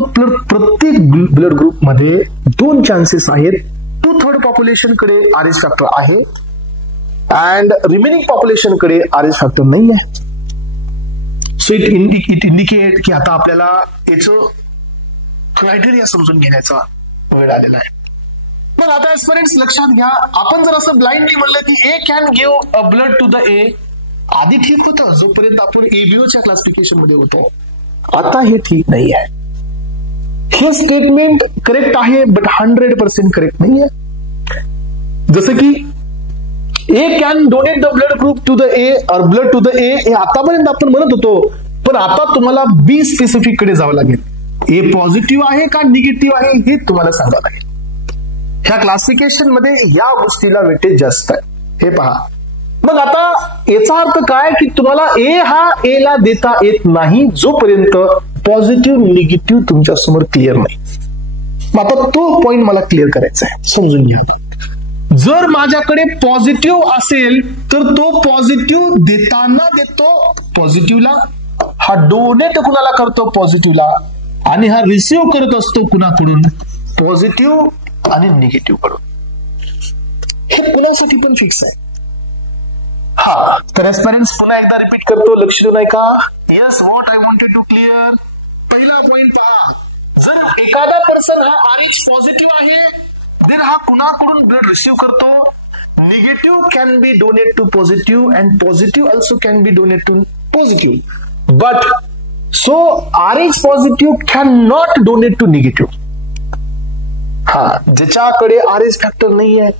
प्रत्येक ब्लड ग्रुप मध्ये 2 चान्सेस आहेत. 2/3 पॉप्युलेशन कडे आरएच फॅक्टर आहे अँड रिमेनिंग पॉप्युलेशन कडे आरएच फॅक्टर नाही आहे. सो इट इंडिकेट की आता आपल्याला याचं क्रायटेरिया समजून घेण्याचा वेळ आलेला आहे. मग आता एस्पिरंट्स लक्षात घ्या, आपण जर असं ब्लाइंडली म्हणलं की A can give a blood to the A, आधी ठीक होतं जोपर्यंत आपण एबीओच्या क्लासिफिकेशन मध्ये होतो. आता हे ठीक नाही आहे. हे स्टेटमेंट करेक्ट आहे बट 100% करेक्ट नाही आहे. जसं की A can donate the blood group to the A or blood to the ए, हे आतापर्यंत आपण म्हणत होतो, पण आता तुम्हाला बी स्पेसिफिक कडे जावं लागेल. ए पॉझिटिव्ह आहे का निगेटिव्ह आहे हे तुम्हाला सांगावं लागेल. ह्या क्लासिफिकेशन मध्ये या गोष्टीला वेटेज जास्त आहे, हे पहा. मग आता याचा अर्थ काय की तुम्हाला ए हा ए ला देता येत नाही जोपर्यंत पॉझिटिव्ह निगेटिव्ह तुमच्या समोर क्लिअर नाही. मग आता तो पॉइंट मला क्लिअर करायचा आहे, समजून घ्या. जर माझ्याकडे पॉझिटिव्ह असेल तर तो पॉझिटिव्ह देताना देतो पॉझिटिव्हला, हा डोनेट कुणाला करतो पॉझिटिव्हला, आणि हा रिसिव्ह करत असतो कुणाकडून, पॉझिटिव्ह आणि निगेटिव्ह कडून. हे कुणासाठी पण फिक्स आहे. हा, तर एस्पिरंट्स पुन्हा एकदा रिपीट करतो, लक्ष देऊ नये का. Yes, what I wanted to clear. पहिला पॉइंट पहा, जर एखादा पर्सन हा आरएच पॉझिटिव्ह आहे देन हा कुणाकडून ब्लड रिसिव्ह करतो. Negative can be donate to positive and positive also can be donate to positive, but so RH positive can not donate to negative. हा, ज्याच्याकडे आरएच फॅक्टर नाही आहे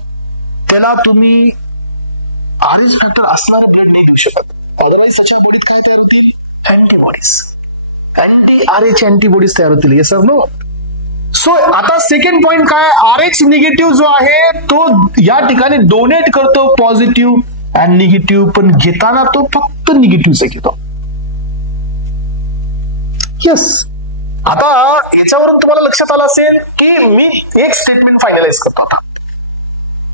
त्याला तुम्ही आरएच फॅक्टर असणारे ब्लड नाही देऊ शकत. अदरवाईज त्याच्या बॉडीत काय तयार होतील, अँटीबॉडीज, अँटी आरएच अँटीबॉडीज तयार होतील. Yes sir no. सो आता सेकंड पॉइंट काय, आरएच निगेटिव्ह जो आहे तो या ठिकाणी डोनेट करतो पॉझिटिव्ह अँड निगेटिव्ह, पण घेताना तो फक्त निगेटिव्हच घेतो. येस, आता याच्यावरून तुम्हाला लक्षात आलं असेल की मी एक स्टेटमेंट फायनलाइज करतो. आता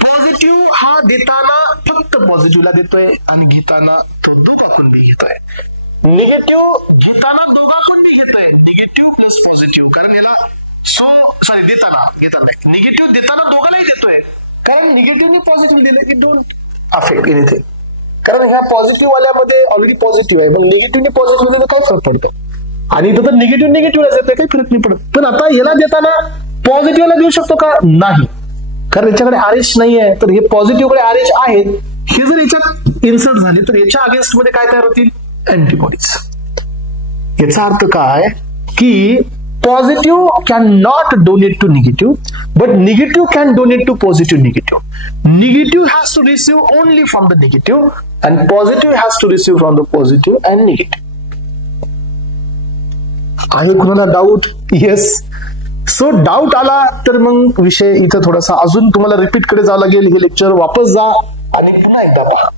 पॉझिटिव्ह हा देताना फक्त पॉझिटिव्हला देतोय आणि घेताना तो दोघांकडून बी घेतोय. निगेटिव्ह घेताना दोघांकडून बी घेतोय, निगेटिव्ह प्लस पॉझिटिव्ह, कारण याला घेताना निगेटिव्ह देताना दोघांनाही देतोय, कारण निगेटिव्हने पॉझिटिव्ह दिलं की डोंट अफेक्ट एनिथिंग, कारण ह्या पॉझिटिव्ह वाल्यामध्ये ऑलरेडी पॉझिटिव्ह आहे, मग निगेटिव्हने पॉझिटिव्ह दिलं काय फरक पडतं, आणि इथं तर निगेटिव्ह निगेटिव्हला देतोय काही फरक नाही पडत. पण आता याला देताना पॉझिटिव्हला देऊ शकतो का, नाही, कारण याच्याकडे आरएच नाही आहे. तर हे पॉझिटिव्हकडे आरएच आहेत, हे जर याच्यात इन्सर्ट झाले तर याच्या अगेन्स्ट मध्ये काय तयार होतील, अँटीबॉडीज. याचा अर्थ काय की positive cannot donate to negative, but negative can donate to positive negative. Negative has to receive only from the negative, and positive has to receive from the positive and negative. आहे कुणाला doubt? Yes. So doubt आला तर मग विषय इथं थोडासा अजून तुम्हाला रिपीट कडे जावं लागेल. हे लेक्चर वापस जा आणि पुन्हा एकदा पहा.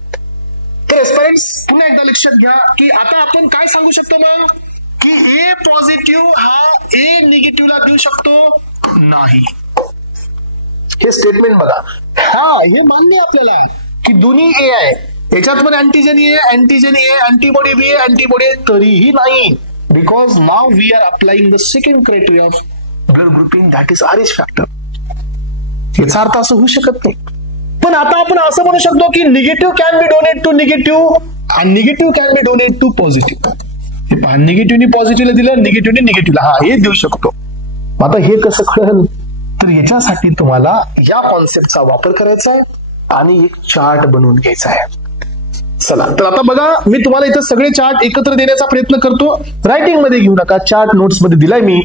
तर एस्पिरंट्स पुन्हा एकदा लक्षात घ्या की आता आपण काय सांगू शकतो मग की ए पॉझिटिव्ह हा ए निगेटिव्हला देऊ शकतो नाही. हे स्टेटमेंट बघा. हा, हे मान्य आपल्याला की दोन्ही ए आहे, याच्यात पण antigen A antibody B antibody, तरीही नाही, because now we are applying the second criteria of blood grouping, that is RH factor. याचा अर्थ असं होऊ शकत नाही. पण आता आपण असं म्हणू शकतो की negative can be donate to negative आणि negative can be donate to positive. निगेटिव्हनी पॉझिटिव्हला दिलं, निगेटिव्हनी निगेटिव्हला, हा हे देऊ शकतो. आता हे कसं कळेल, तर याच्यासाठी तुम्हाला या कॉन्सेप्टचा वापर करायचा आहे आणि एक चार्ट बनवून घ्यायचा आहे. चला, तर आता बघा, मी तुम्हाला इथं सगळे चार्ट एकत्र देण्याचा प्रयत्न करतो. रायटिंग मध्ये घेऊ नका, चार्ट नोट्स मध्ये दिलाय मी,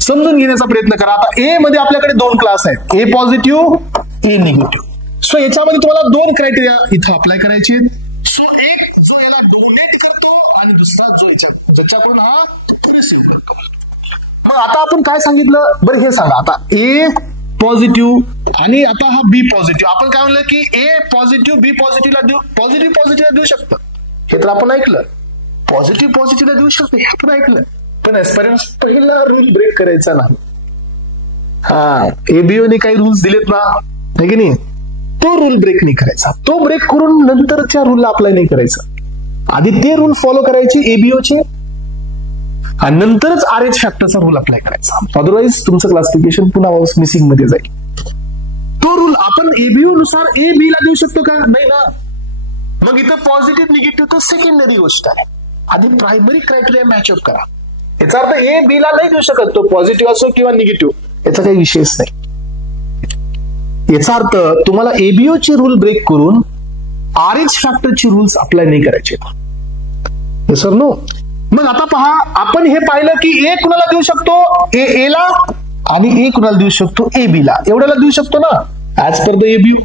समजून घेण्याचा प्रयत्न करा. आता ए मध्ये आपल्याकडे 2 क्लास आहेत, A positive A negative. So याच्यामध्ये तुम्हाला 2 क्रायटेरिया इथं अप्लाय करायचे आहेत. सो एक जो याला डोनेट करतो आणि दुसरा जो ज्याच्याकडून हा रिसिव्ह करतो. मग आता आपण काय सांगितलं बरं हे सांगा आता ए पॉझिटिव्ह आणि आता हा बी पॉझिटिव्ह. आपण काय म्हणलं की ए पॉझिटिव्ह बी पॉझिटिव्हला पॉझिटिव्हला देऊ शकतं. हे तर आपण ऐकलं. पॉझिटिव्हला देऊ शकतो हे पण ऐकलं. पण एस्पायरंट्स पहिला रूल ब्रेक करायचा नाही. हा एबीओने काही रूल्स दिलेत ना है की नाही, तो रूल ब्रेक नाही करायचा. तो ब्रेक करून नंतरच्या रूलला अप्लाय नाही करायचा. आधी ते रूल फॉलो करायचे एबीओचे आणि नंतरच RH फॅक्टरचा रूल अप्लाय करायचा. अदरवाईज तुमचं क्लासिफिकेशन पुन्हा मिसिंग मध्ये जाईल. तो रूल आपण एबीओ नुसार ए बी ला देऊ शकतो का? नाही ना. मग इथं पॉझिटिव्ह निगेटिव्ह तर सेकंडरी गोष्ट आहे. आधी प्रायमरी क्रायटेरिया मॅचअप करा. याचा अर्थ ए बी ला नाही देऊ शकत, तो पॉझिटिव्ह असो किंवा निगेटिव्ह, याचा काही विषयच नाही. याचा अर्थ तुम्हाला एबीओ चे रूल ब्रेक करून RH फॅक्टरचे रूल्स अप्लाय नाही करायचे. Sir no. मग आता पहा आपण हे पाहिलं की ए कुणाला देऊ शकतो, ए ला आणि ए कुणाला देऊ शकतो, ए बी ला. एवढ्याला देऊ शकतो ना ऍज पर द एबीओ.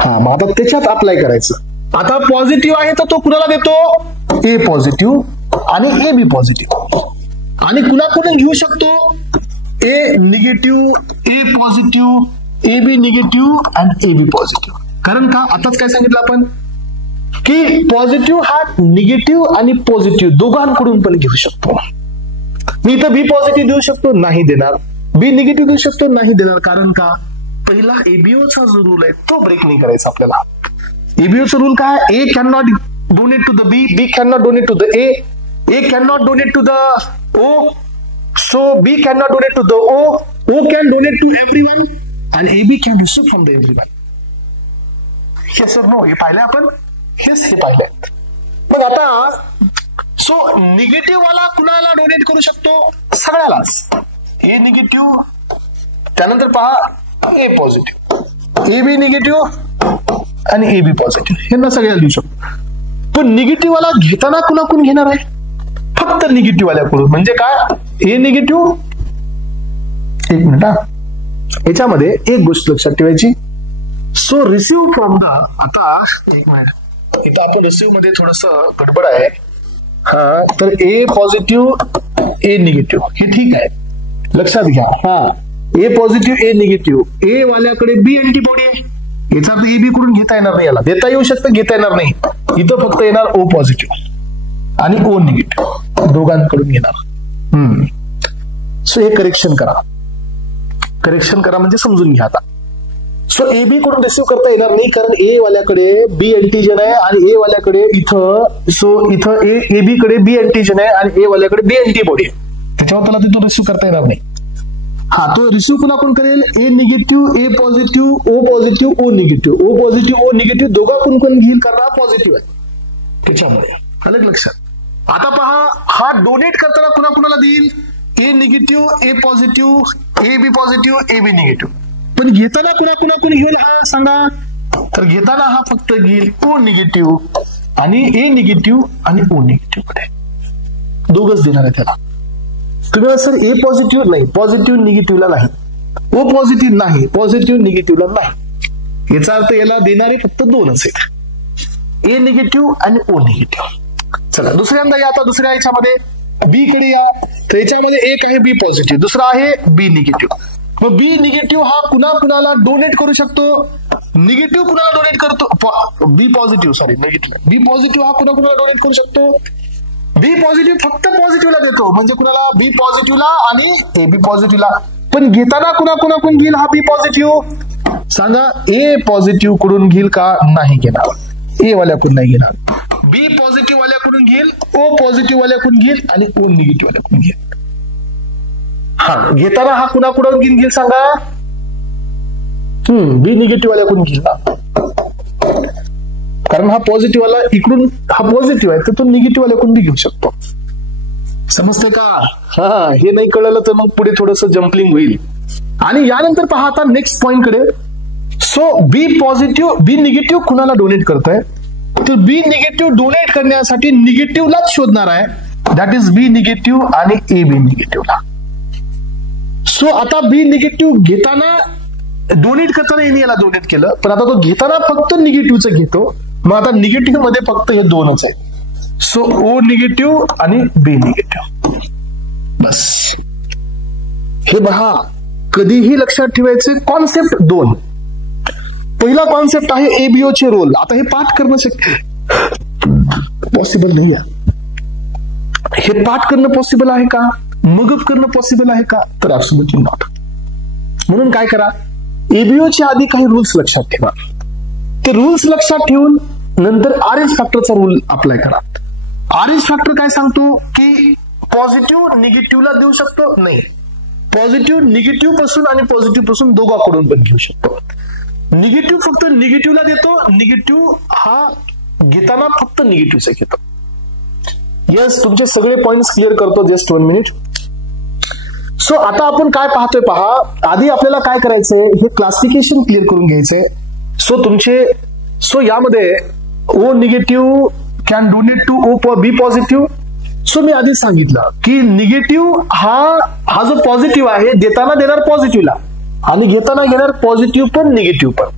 हा मग आता त्याच्यात अप्लाय करायचं. आता पॉझिटिव्ह आहे तर तो कुणाला देतो, ए पॉझिटिव्ह आणि ए बी पॉझिटिव्ह. आणि कुणाकडून घेऊ शकतो, A negative, A positive, A B negative आणि ए बी पॉझिटिव्ह. कारण का आताच काय सांगितलं आपण की पॉझिटिव्ह हा निगेटिव्ह आणि पॉझिटिव्ह दोघांकडून पण घेऊ शकतो. मी इथं बी पॉझिटिव्ह देऊ शकतो, नाही देणार. बी निगेटिव्ह देऊ शकतो, नाही देणार. कारण का पहिला एबीओचा जो रूल आहे तो ब्रेक नाही करायचा आपल्याला. एबीओचा रूल काय, A can not donate to the B, B can not donate to the A, A can not donate to the O, so B can not donate to the O, O can donate to everyone आणि A B can receive from the everyone. हे sir no हे पाहिलं आपण, हेच हे पाहिलंय. मग आता सो निगेटिव्ह वाला कुणाला डोनेट करू शकतो, सगळ्यालाच. ए निगेटिव्ह, त्यानंतर पहा ए पॉझिटिव्ह, ए बी निगेटिव्ह आणि ए बी पॉझिटिव्ह, यांना सगळ्याला देऊ शकतो. पण निगेटिव्ह वाला घेताना कुणाकडून घेणार आहे, फक्त निगेटिव्ह वाल्याकडून. म्हणजे काय, ए निगेटिव्ह. एक मिनिट हा, याच्यामध्ये एक गोष्ट लक्षात ठेवायची. सो रिसिव्ह फ्रॉम द, आता एक मिनिट इथं आपण रिसिव्ह मध्ये थोडस गडबड आहे. हा तर ए पॉझिटिव्ह ए निगेटिव्ह हे ठीक आहे, लक्षात घ्या. हा A positive A negative, A वाल्याकडे बी अँटीबॉडी आहे. याचा अर्थ ए बी कडून घेता येणार नाही, याला देता येऊ शकतं, घेता येणार नाही. इथं फक्त येणार ओ पॉझिटिव्ह आणि ओ निगेटिव्ह दोघांकडून घेणार. सो हे करेक्शन करा. करेक्शन करा म्हणजे समजून घ्या. आता सो ए बी कडून रिसिव्ह करता येणार नाही, कारण ए वाल्याकडे बी अँटीजन आहे आणि ए वाल्याकडे इथं, सो इथं ए बी कडे बी अँटीजन आहे आणि ए वाल्याकडे बी अँटीबॉडी आहे. त्याच्यावर त्याला तो रिसिव्ह करता येणार नाही. हा तो रिसिव्ह पुन्हा कोण करेल, A negative, A positive, O positive, O negative, O positive, O negative दोघांकडून कोण घेईल, कारण हा पॉझिटिव्ह आहे. त्याच्यामुळे अलग लक्षात. आता पहा हा डोनेट करताना कुणा कुणाला देईल, A negative, A positive, A B positive, A B negative. पण घेताना कुणा घेईल हा सांगा, तर घेताना हा फक्त घेईल ओ निगेटिव्ह आणि ए निगेटिव्ह आणि ओ निगेटिव्ह कडे दोघच देणार आहे त्याला. तुम्ही सर ए पॉझिटिव्ह नाही, पॉझिटिव्ह निगेटिव्हला नाही, ओ पॉझिटिव्ह नाही, पॉझिटिव्ह निगेटिव्हला नाही. याचा अर्थ याला देणारे फक्त दोनच आहेत, ए निगेटिव्ह आणि ओ निगेटिव्ह. चला दुसऱ्यांदा या. आता दुसऱ्या याच्यामध्ये बी कडे या. तर याच्यामध्ये एक आहे बी पॉझिटिव्ह, दुसरा आहे बी निगेटिव्ह. मग बी निगेटिव्ह हा कुणाला डोनेट करू शकतो, निगेटिव्ह कुणाला डोनेट करतो, बी positive sorry negative, B positive हा कुणाला डोनेट करू शकतो, बी पॉझिटिव्ह फक्त पॉझिटिव्हला देतो, म्हणजे कुणाला बी पॉझिटिव्हला आणि ए बी पॉझिटिव्हला. पण घेताना कुणाकडून घेईल हा बी पॉझिटिव्ह सांगा, ए पॉझिटिव्ह कडून घेईल का, नाही घेणार, ए वाल्याकडून नाही घेणार. बी पॉझिटिव्ह वाल्याकडून घेईल, ओ पॉझिटिव्ह वाल्याकडून घेईल आणि ओ निगेटिव्ह वाल्याकडून घेईल. हा घेताना हा कुणाकडून घेईल सांगा, बी निगेटिव्ह वाल्याकडून घेईल ना, कारण हा पॉझिटिव्ह वाला इकडून हा पॉझिटिव्ह आहे तर तो निगेटिव्ह वाल्याकडून बी घेऊ शकतो. समजते का? हा हे नाही कळलं तर मग पुढे थोडस जम्पलिंग होईल. आणि यानंतर पहा आता नेक्स्ट पॉइंट कडे. So B positive B negative कुणाला डोनेट करताय, तर बी निगेटिव्ह डोनेट करण्यासाठी निगेटिव्हलाच शोधणार आहे, दॅट इज बी निगेटिव्ह आणि ए बी निगेटिव्हला. सो आता बी निगेटिव्ह घेताना डोनेट करताना यांनी याला डोनेट केलं, पण आता तो घेताना फक्त निगेटिव्हचं घेतो. मग आता निगेटिव्ह मध्ये फक्त हे दोनच आहेत, सो ओ निगेटिव्ह आणि बी निगेटिव्ह बस. हे पहा, कधीही लक्षात ठेवायचे कॉन्सेप्ट दोन. पहिला कॉन्सेप्ट आहे एबीओ चे रोल. आता हे पाठ करणं पॉसिबल नाही आहे. हे पाठ करणं पॉसिबल आहे का, मगअप करणं पॉसिबल आहे का, तर ऍब्सोल्युटली नॉट. म्हणून काय करा, एबीओ च्या आधी काही रूल्स लक्षात ठेवा. ते रूल्स लक्षात ठेवून नंतर आरएच फॅक्टरचा रूल अप्लाय करा. आरएच फॅक्टर काय सांगतो की पॉझिटिव्ह निगेटिव्हला देऊ शकतो, नाही, पॉझिटिव्ह निगेटिव्ह पासून आणि पॉझिटिव्ह पासून दोघांकडून पण घेऊ शकतो. निगेटिव्ह फक्त निगेटिव्हला देतो, निगेटिव्ह हा घेताना फक्त निगेटिव्हचा घेतो. यस, तुमचे सगळे पॉइंट्स क्लिअर करतो. Just 1 minute. सो आता आपण काय पाहतोय पहा, आधी आपल्याला काय करायचंय, हे क्लासिफिकेशन क्लिअर करून घ्यायचंय. सो यामध्ये O negative can donate to O B positive. So मी आधी सांगितलं की निगेटिव्ह हा जो पॉझिटिव्ह आहे, देताना देणार पॉझिटिव्हला आणि घेताना घेणार पॉझिटिव्ह पण निगेटिव्ह पण.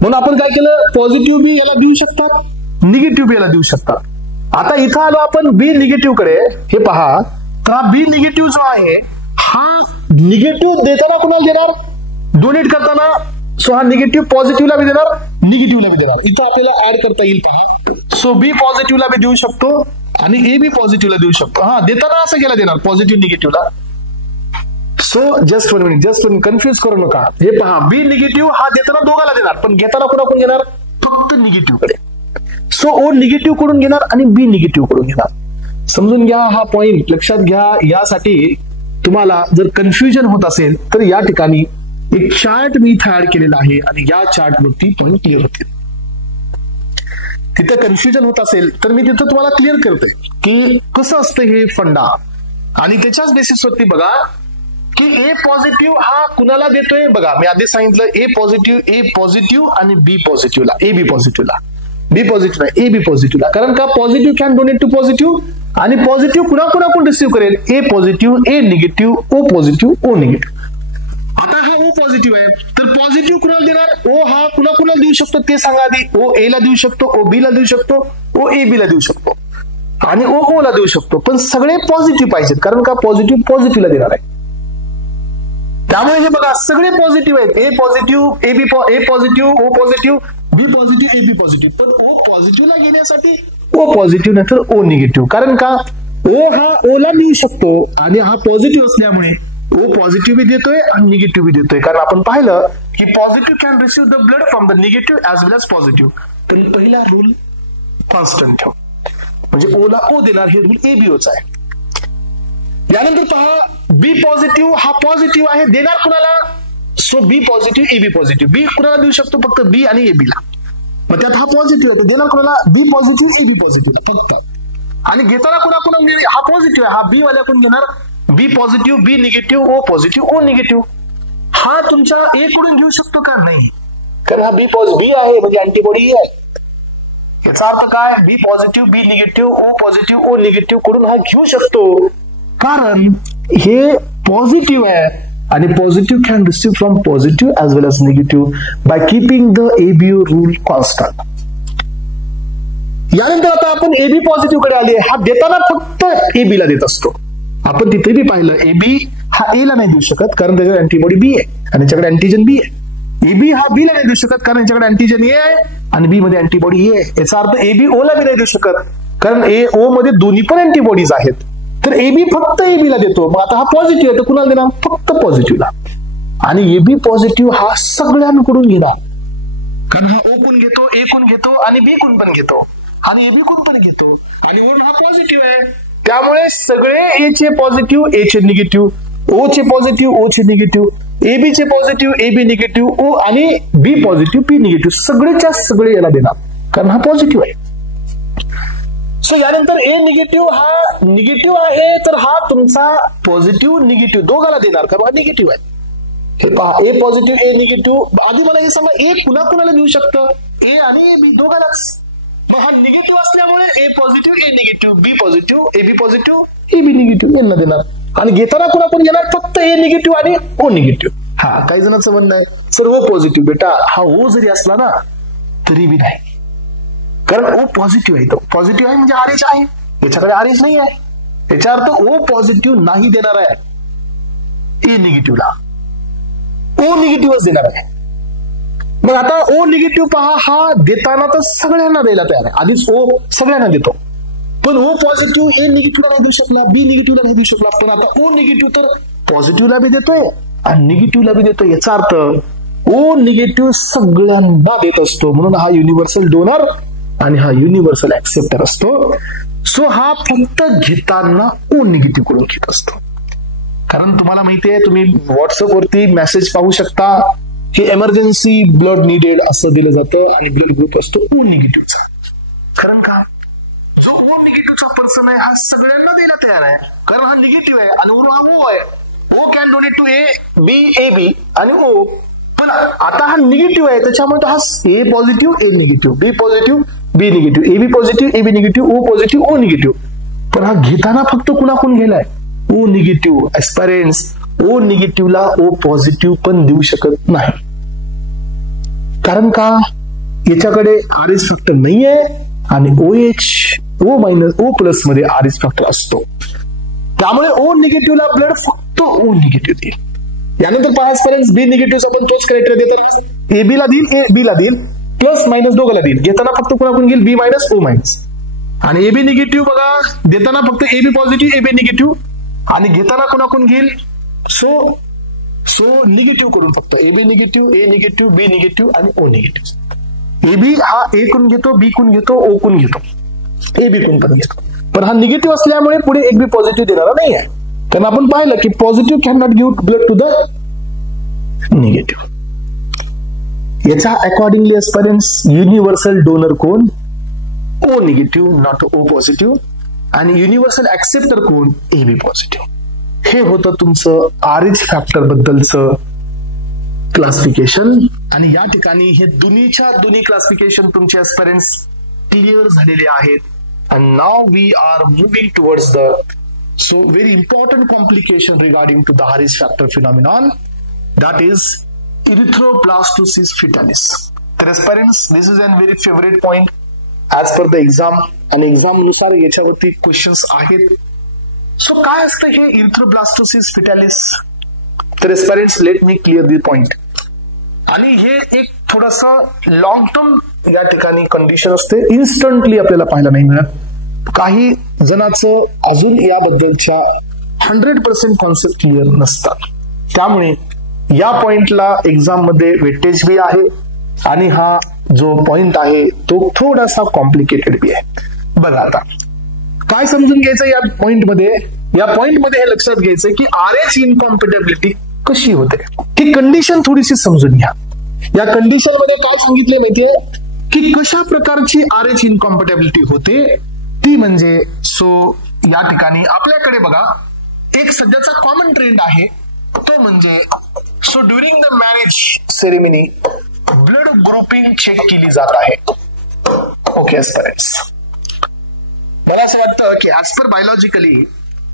म्हणून आपण काय केलं, पॉझिटिव्ह बी याला देऊ शकतात, निगेटिव्ह बी याला देऊ शकतात. आता इथं आलो आपण बी निगेटिव्ह कडे. हे पहा, तर बी निगेटिव्ह जो आहे हा निगेटिव्ह देताना कुणाला देणार, डोनेट करताना. सो हा निगेटिव्ह पॉझिटिव्हला बी देणार, निगेटिव्हला बी देणार. इथं आपल्याला ऍड करता येईल. सो बी पॉझिटिव्हला बी देऊ शकतो आणि ए बी पॉझिटिव्हला देऊ शकतो. हा, देताना असं केला देणार पॉझिटिव्ह निगेटिव्हला. So just 1 minute, just confuse करू नका. हे पहा, बी निगेटिव्ह हा देताना दोघाला देणार, पण घेताना कोणाकडून घेणार, फक्त निगेटिव्ह कडे. सो ओ निगेटिव्ह कडून घेणार आणि बी निगेटिव्ह कडून घेणार. समजून घ्या, हा पॉइंट लक्षात घ्या. यासाठी तुम्हाला जर कन्फ्युजन होत असेल तर या ठिकाणी एक चार्ट मी इथं ऍड केलेला आहे आणि या चार्ट वरती पॉइंट क्लिअर होतील. तिथं कन्फ्युजन होत असेल तर मी तिथं तुम्हाला क्लिअर करतोय की कसं असतं हे फंडा. आणि त्याच्याच बेसिसवरती बघा की ए पॉझिटिव्ह हा कुणाला देतोय. बघा, मी आधी सांगितलं ए पॉझिटिव्ह आणि बी पॉझिटिव्हला, A B पॉझिटिव्हला, B positive A बी पॉझिटिव्हला. कारण का, positive can donate to positive आणि पॉझिटिव्ह कुणाकुणाकडून रिसिव्ह करेल, A positive, A negative, O positive, O negative. आता हा ओ पॉझिटिव्ह आहे, तर पॉझिटिव्ह कुणाला देणार, ओ हा कुणाकुणाला देऊ शकतो ते सांगा आधी. ओ ए ला देऊ शकतो, ओ बी ला देऊ शकतो, ओ ए बी ला देऊ शकतो आणि ओ ओ ला देऊ शकतो. पण सगळे पॉझिटिव्ह पाहिजेत, कारण का पॉझिटिव्ह पॉझिटिव्हला देणार आहे. त्यामुळे हे बघा, सगळे पॉझिटिव्ह आहेत. A positive, A positive, O positive, B positive, A B positive. पण ओ पॉझिटिव्हला घेण्यासाठी ओ पॉझिटिव्ह नाही तर ओ निगेटिव्ह. कारण का, ओ हा ओ ला देऊ शकतो आणि हा पॉझिटिव्ह असल्यामुळे ओ पॉझिटिव्ह बी देतोय आणि निगेटिव्ह बी देतोय. कारण आपण पाहिलं की positive can receive the blood from the negative as well as positive. पण पहिला रूल कॉन्स्टंट ठेव, म्हणजे ओ ला ओ देणार, हे रूल एबीओचा आहे. यानंतर पहा, बी पॉझिटिव्ह हा पॉझिटिव्ह आहे, देणार कुणाला, so B positive, A B positive. B कुणाला देऊ शकतो, फक्त बी आणि ए बी ला. मग त्यात हा पॉझिटिव्ह आहे, देणार कुणाला, बी पॉझिटिव्ह, ए बी पॉझिटिव्ह फक्त. आणि घेताना कुणाकडून, हा पॉझिटिव्ह आहे, हा बी वाल्याकडून घेणार, बी positive, B negative, O positive, O negative. हा तुमच्या ए कडून घेऊ शकतो का, नाही, कारण हा बी आहे म्हणजे अँटीबॉडी आहे. याचा अर्थ काय, B positive, B negative, O positive, O negative कडून हा घेऊ शकतो, कारण हे पॉझिटिव्ह आहे आणि positive can receive from positive as well as negative by keeping the ABO rule constant. यानंतर आता आपण एबी पॉझिटिव्ह कडे आले. हा देताना फक्त एबी ला देत असतो. आपण तिथे बी पाहिलं, एबी हा ए ला नाही देऊ शकत कारण त्याच्याकडे अँटीबॉडी बी आहे आणि त्याच्याकडे अँटीजन बी आहे. एबी हा बी ला नाही देऊ शकत कारण याच्याकडे अँटीजन ए आहे आणि बी मध्ये अँटीबॉडी ए आहे. याचा अर्थ एबी ओ ला बी नाही देऊ शकत कारण ए ओ मध्ये दोन्ही पण अँटीबॉडीज आहेत. तर एबी फक्त एबी ला देतो. मग आता हा पॉझिटिव्ह आहे तर कुणाला देणार, फक्त पॉझिटिव्हला. आणि एबी पॉझिटिव्ह हा सगळ्यांकडून घेणार, कारण हा ओ कोण घेतो, ए कोण घेतो आणि बी कोण पण घेतो आणि एबी कोण पण घेतो आणि वरून हा पॉझिटिव्ह आहे. त्यामुळे सगळे ए चे पॉझिटिव्ह, ए चे निगेटिव्ह, ओ चे पॉझिटिव्ह, ओ चे निगेटिव्ह, ए बी चे पॉझिटिव्ह, ए बी निगेटिव्ह, ओ आणि बी पॉझिटिव्ह, बी निगेटिव्ह, सगळेच्या सगळे याला देणार कारण हा पॉझिटिव्ह आहे. सो यानंतर ए निगेटिव्ह हा निगेटिव्ह आहे तर हा तुमचा पॉझिटिव्ह निगेटिव्ह दोघाला देणार कारण हा निगेटिव्ह आहे. हे पहा, ए पॉझिटिव्ह, ए निगेटिव्ह. आधी मला हे सांगा, ए कुणाला देऊ शकतं, ए आणि ए बी दोघालाच. मग हा निगेटिव्ह असल्यामुळे A positive, A negative, B positive, A B positive, A B negative यांना देणार. आणि घेताना कुणाकडून घेणार, फक्त ए निगेटिव्ह आणि ओ निगेटिव्ह. हा, काही जणांचं म्हणणं आहे सर ओ पॉझिटिव्ह, बेटा हा ओ जरी असला ना तरी बी नाही, कारण ओ पॉझिटिव्ह आहे. तो पॉझिटिव्ह आहे म्हणजे आरएच आहे, याच्याकडे आरएच नाही आहे. याचा अर्थ ओ पॉझिटिव्ह नाही देणार आहे. ए निगेटिव्हला ओ निगेटिव्हच देणार आहे. मग आता ओ निगेटिव्ह पहा, हा देताना तर सगळ्यांना द्यायला तयार आहे, आधीच ओ सगळ्यांना देतो, पण ओ पॉझिटिव्ह ए निगेटिव्हला नाही देऊ शकला, बी निगेटिव्हला नाही देऊ शकला, पण आता ओ निगेटिव्ह तर पॉझिटिव्हला बी देतोय आणि निगेटिव्हला बी देतोय. याचा अर्थ ओ निगेटिव्ह सगळ्यांना देत असतो, म्हणून हा युनिव्हर्सल डोनर आणि हा युनिव्हर्सल ऍक्सेप्टर असतो. सो हा फक्त घेताना ओ निगेटिव्ह कडून घेत असतो. कारण तुम्हाला माहितीये, तुम्ही व्हॉट्सअप वरती मेसेज पाहू शकता, हे एमर्जन्सी ब्लड निडेड असं दिलं जातं आणि ब्लड ग्रुप असतो ओ निगेटिव्हचा. कारण का, जो ओ निगेटिव्हचा पर्सन आहे हा सगळ्यांना द्यायला तयार आहे, कारण हा निगेटिव्ह आहे आणि हा ओ आहे. O can donate to A B, A B आणि ओ. पण आता हा निगेटिव्ह आहे, त्याच्यामुळे हा A positive A negative, B positive B negative, A B positive A B negative, O positive O negative. पण हा घेताना फक्त कुणाकडून गेलाय, ओ निगेटिव्ह. ऍस्पायरंट्स ओ निगेटिव्हला ओ पॉझिटिव्ह पण देऊ शकत नाही. कारण का, याच्याकडे आरएच फॅक्टर नाहीये आणि ओ मायनस ओ प्लस मध्ये आरएच फॅक्टर असतो. त्यामुळे ओ निगेटिव्हला ब्लड फक्त ओ निगेटिव्ह देईल. यानंतर पहा ऍस्पायरंट्स बी निगेटिव्हचा पण तोच कॅरेक्टर देताना ए बी ला देईल, ए बी ला देईल, प्लस मायनस दोघांना देईल. घेताना फक्त कुणाकडून घेईल, बी मायनस ओ मायनस. आणि ए बी निगेटिव्ह बघा, देताना फक्त A B positive A B negative आणि घेताना कुणाकडून घेईल, सो निगेटिव्ह कडून फक्त A B negative A negative B negative आणि ओ निगेटिव्ह. ए बी हा ए कडून घेतो, बी कडून घेतो, ओ कडून घेतो, ए बी कडून पण घेतो. पण हा निगेटिव्ह असल्यामुळे पुढे एक बी पॉझिटिव्ह देणारा नाही आहे, कारण आपण पाहिलं की positive can not give blood to the negative. याच्या अकॉर्डिंगली ऍस्पायरंट्स युनिव्हर्सल डोनर कोण, O negative not O positive, आणि युनिव्हर्सल ऍक्सेप्टर कोण, ए बी पॉझिटिव्ह. हे होतं तुमचं आरएच फॅक्टर बद्दलचं क्लासिफिकेशन. आणि या ठिकाणी हे दोन्ही क्लासिफिकेशन तुमचे ऍस्पायरंट्स क्लिअर झालेले आहेत. And now we are moving towards the very important complication regarding to the Harish factor phenomenon, that is erythroblastosis fetalis. Parents, this is a very favorite point as per the exam, and exam नुसार याच्यावरती questions आहेत. So काय असतं हे erythroblastosis fetalis? तर parents, let me clear the point. आणि हे एक थोडासा लॉंग टर्म या ठिकाणी कंडिशन असते, इन्स्टंटली आपल्याला पाहायला नाही मिळत. काही जणांचं अजून याबद्दलच्या 100% कॉन्सेप्ट क्लिअर नसतात. त्यामुळे या पॉइंटला एक्झाम मध्ये वेटेज बी आहे आणि हा जो पॉइंट आहे तो थोडासा कॉम्प्लिकेटेड बी आहे. बघा आता काय समजून घ्यायचं या पॉइंटमध्ये हे लक्षात घ्यायचं की आरएच इनकॉम्पिटेबिलिटी कशी होते, ती कंडिशन थोडीशी समजून घ्या. या कंडिशन मध्ये काय सांगितलं माहितीये की कशा प्रकारची आरएच इनकॉम्पिटेबिलिटी होते ती म्हणजे, या ठिकाणी आपल्याकडे बघा एक सध्याचा कॉमन ट्रेंड आहे तो म्हणजे, during the marriage ceremony blood grouping check केली जात आहे. ओके ऍस्पायरंट्स, मला असं वाटतं की as per biologically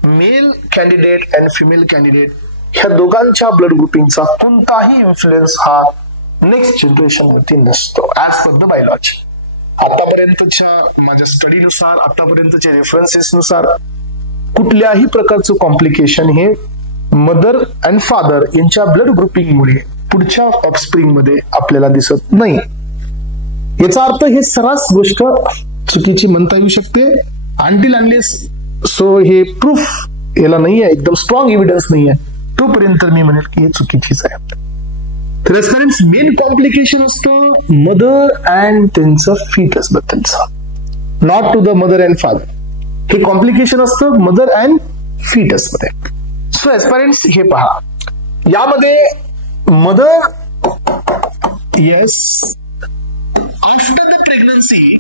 male candidate and female candidate ह्या दोघांच्या ब्लड ग्रुपिंगचा कोणताही इन्फ्लुएन्स हा नेक्स्ट जनरेशन वरती नसतो ऍज पर द बायोलॉजी. आतापर्यंतच्या माझ्या स्टडीनुसार, आतापर्यंतच्या रेफरन्सेसनुसार कुठल्याही प्रकारचं कॉम्प्लिकेशन हे मदर अँड फादर यांच्या ब्लड ग्रुपिंगमुळे पुढच्या ऑफस्प्रिंग मध्ये आपल्याला दिसत नाही. याचा अर्थ हे सर्रास गोष्ट चुकीची म्हणता येऊ शकते. अनटिल अनलेस हे प्रूफ याला नाहीये, एकदम स्ट्रॉंग एव्हिडन्स नाहीये, तोपर्यंत मी म्हणेल की हे चुकीचीच आहे. तर ऍस्पायरंट्स मेन कॉम्प्लिकेशन असतं मदर अँड त्यांचं फीटस बद्दलचं, not to the mother and father. हे कॉम्प्लिकेशन असतं मदर अँड फीटस मध्ये. सो ऍस्पायरंट्स हे पहा, यामध्ये mother yes after the pregnancy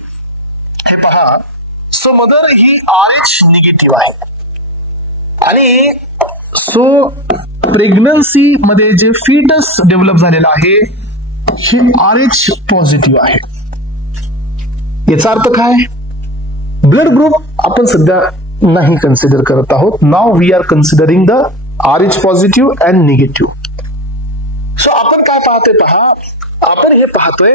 हे पहा, मदर ही आरएच निगेटिव्ह आहे आणि प्रेग्नन्सी मध्ये जे फीटस डेव्हलप झालेलं आहे हे आरएच पॉझिटिव्ह आहे. याचा अर्थ काय, ब्लड ग्रुप आपण सध्या नाही कन्सिडर करत आहोत. Now we are considering the RH positive and negative. आपण काय पाहतोय पहा, आपण हे पाहतोय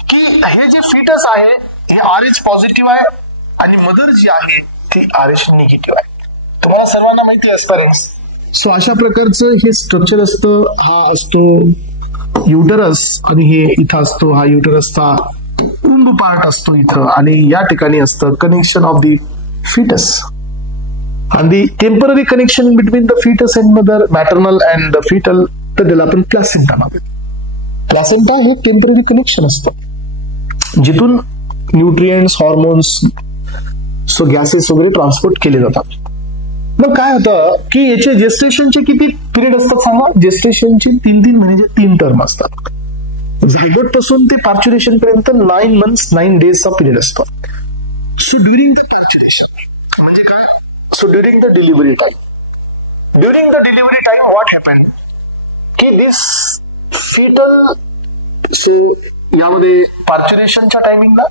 की हे जे फीटस आहे हे आरएच पॉझिटिव्ह आहे आणि मदर जी आहे ती आरएच निगेटिव्ह आहे. तुम्हाला सर्वांना माहिती आहे ऍस्पायरंट्स सो अशा प्रकारचं हे स्ट्रक्चर असतं. हा असतो युटरस आणि हे इथं असतो हा युटरसचा उंब पार्ट असतो इथं, आणि या ठिकाणी असतं कनेक्शन ऑफ द फिटस आणि the temporary connection between the fetus and mother, maternal and the fetal, तर त्याला आपण प्लॅसेंटा म्हणतो. प्लॅसेंटा हे टेम्पररी कनेक्शन असतं जिथून न्यूट्रिएंट्स, हॉर्मोन्स, सो गॅसेस वगैरे ट्रान्सपोर्ट केले जातात. मग काय होतं की याचे जेस्टेशनचे किती पिरियड असतात सांगा? जेस्टेशनचे 3 महिन्याचे 3 टर्म असतात. झायगोट पासून ते पार्च्युरेशन पर्यंत 9 months 9 days पिरियड असतो. सो ड्युरिंग द पार्च्युरेशन म्हणजे काय? So during the delivery time what happen की दिस फिटल, सो यामध्ये पार्च्युरेशनच्या टायमिंगला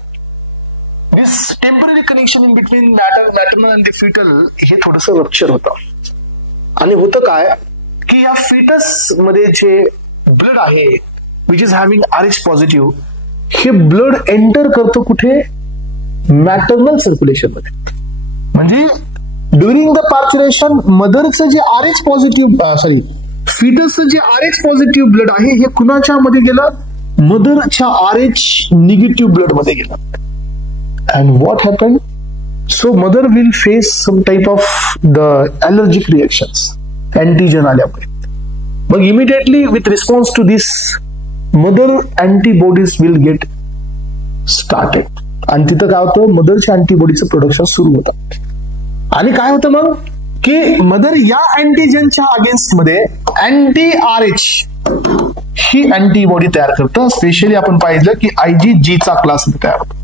this temporary connection in between maternal and the fetal हे थोडंसं रप्चर होतं. आणि होतं काय की या फिटस मध्ये जे ब्लड आहे which is having RH positive, हे ब्लड एंटर करतो कुठे? मॅटर्नल सर्क्युलेशन मध्ये. म्हणजे ड्युरिंग द पार्च्युरेशन मदरचं जे RH पॉझिटिव्ह फिटसचं जे RH पॉझिटिव्ह ब्लड आहे हे कुणाच्या मध्ये गेलं? मदरच्या RH निगेटिव्ह ब्लड मध्ये गेलं. And what happened? So mother will face some type of the allergic reactions, antigen आल्यामुळे. मग immediately with response to this, mother antibodies will get started. आणि तिथं काय होतं? मदरच्या अँटीबॉडीचं प्रोडक्शन सुरू होतं. आणि काय होतं मग की मदर या अँटीजनच्या अगेन्स्ट मध्ये anti-RH ही अँटीबॉडी तयार करतं. स्पेशली आपण पाहिलं की IgG चा क्लास तयार होतो.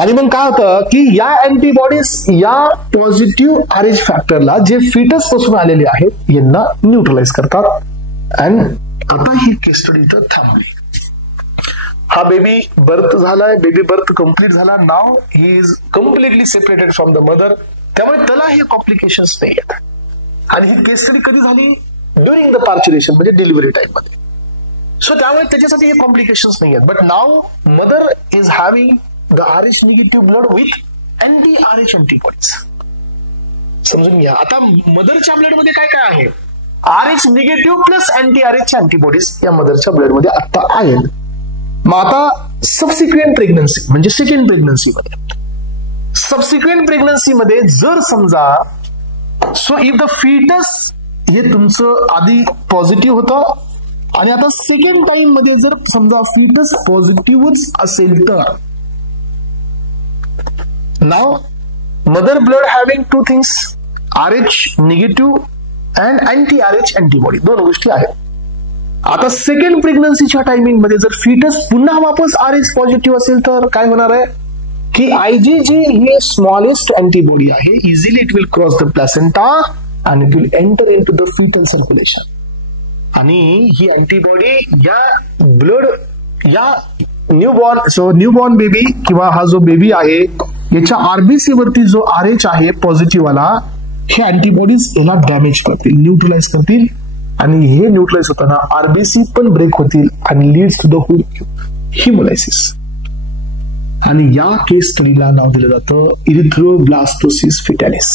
आणि मग काय होतं की या अँटीबॉडीज या पॉझिटिव्ह RH फॅक्टरला जे फिटस पासून आलेले आहेत यांना न्यूट्रलाइज करतात. अँड आता ही केस स्टडी इथं थांबली. हा बेबी बर्थ झालाय, बेबी बर्थ कम्प्लीट झाला. Now he is completely separated from the mother, त्यामुळे त्याला हे कॉम्प्लिकेशन्स नाही आहेत. आणि ही केस स्टडी कधी झाली? ड्युरिंग द पार्च्युरेशन म्हणजे डिलिव्हरी टाइम मध्ये. सो त्यामुळे त्याच्यासाठी हे कॉम्प्लिकेशन्स नाही आहेत. But now mother is having the RH negative blood with anti-RH antibodies. समजून घ्या. आता मदरच्या ब्लड मध्ये काय काय आहे? RH negative plus anti-RH antibodies या मदरच्या ब्लड मध्ये आता आहेत. मग आता सबसिक्वेंट प्रेग्नन्सी म्हणजे सेकंड प्रेग्नन्सी मध्ये जर समजा सो इफ द फिटस हे तुमचं आधी पॉझिटिव्ह होतं आणि आता सेकंड टाइम मध्ये जर समजा फिटस पॉझिटिव्हच असेल तर now mother blood having two things, RH negative and anti-RH antibody, दोन गोष्टी आहेत. आता सेकंड प्रेग्नन्सीच्या टायमिंग मध्ये जर फिटस पुन्हा वापस RH पॉझिटिव्ह असेल तर काय होणार आहे की IgG हे स्मॉलेस्ट अँटीबॉडी आहे. Easily it will cross the placenta and it will enter into the fetal circulation. आणि ही अँटीबॉडी या ब्लड या न्यूबॉर्न बेबी किंवा हा जो बेबी आहे याच्या RBC वरती जो RH आहे पॉझिटिव्ह वाला, हे अँटीबॉडीज याला डॅमेज करतील, न्यूट्रलाइज करतील. आणि हे न्यूट्रलाइज होताना RBC पण ब्रेक होतील आणि लीड्स टू द हिमोलायसिस. आणि या केस स्टडीला नाव दिलं जातं इरिथ्रोब्लास्टोसिस फिटॅलिस.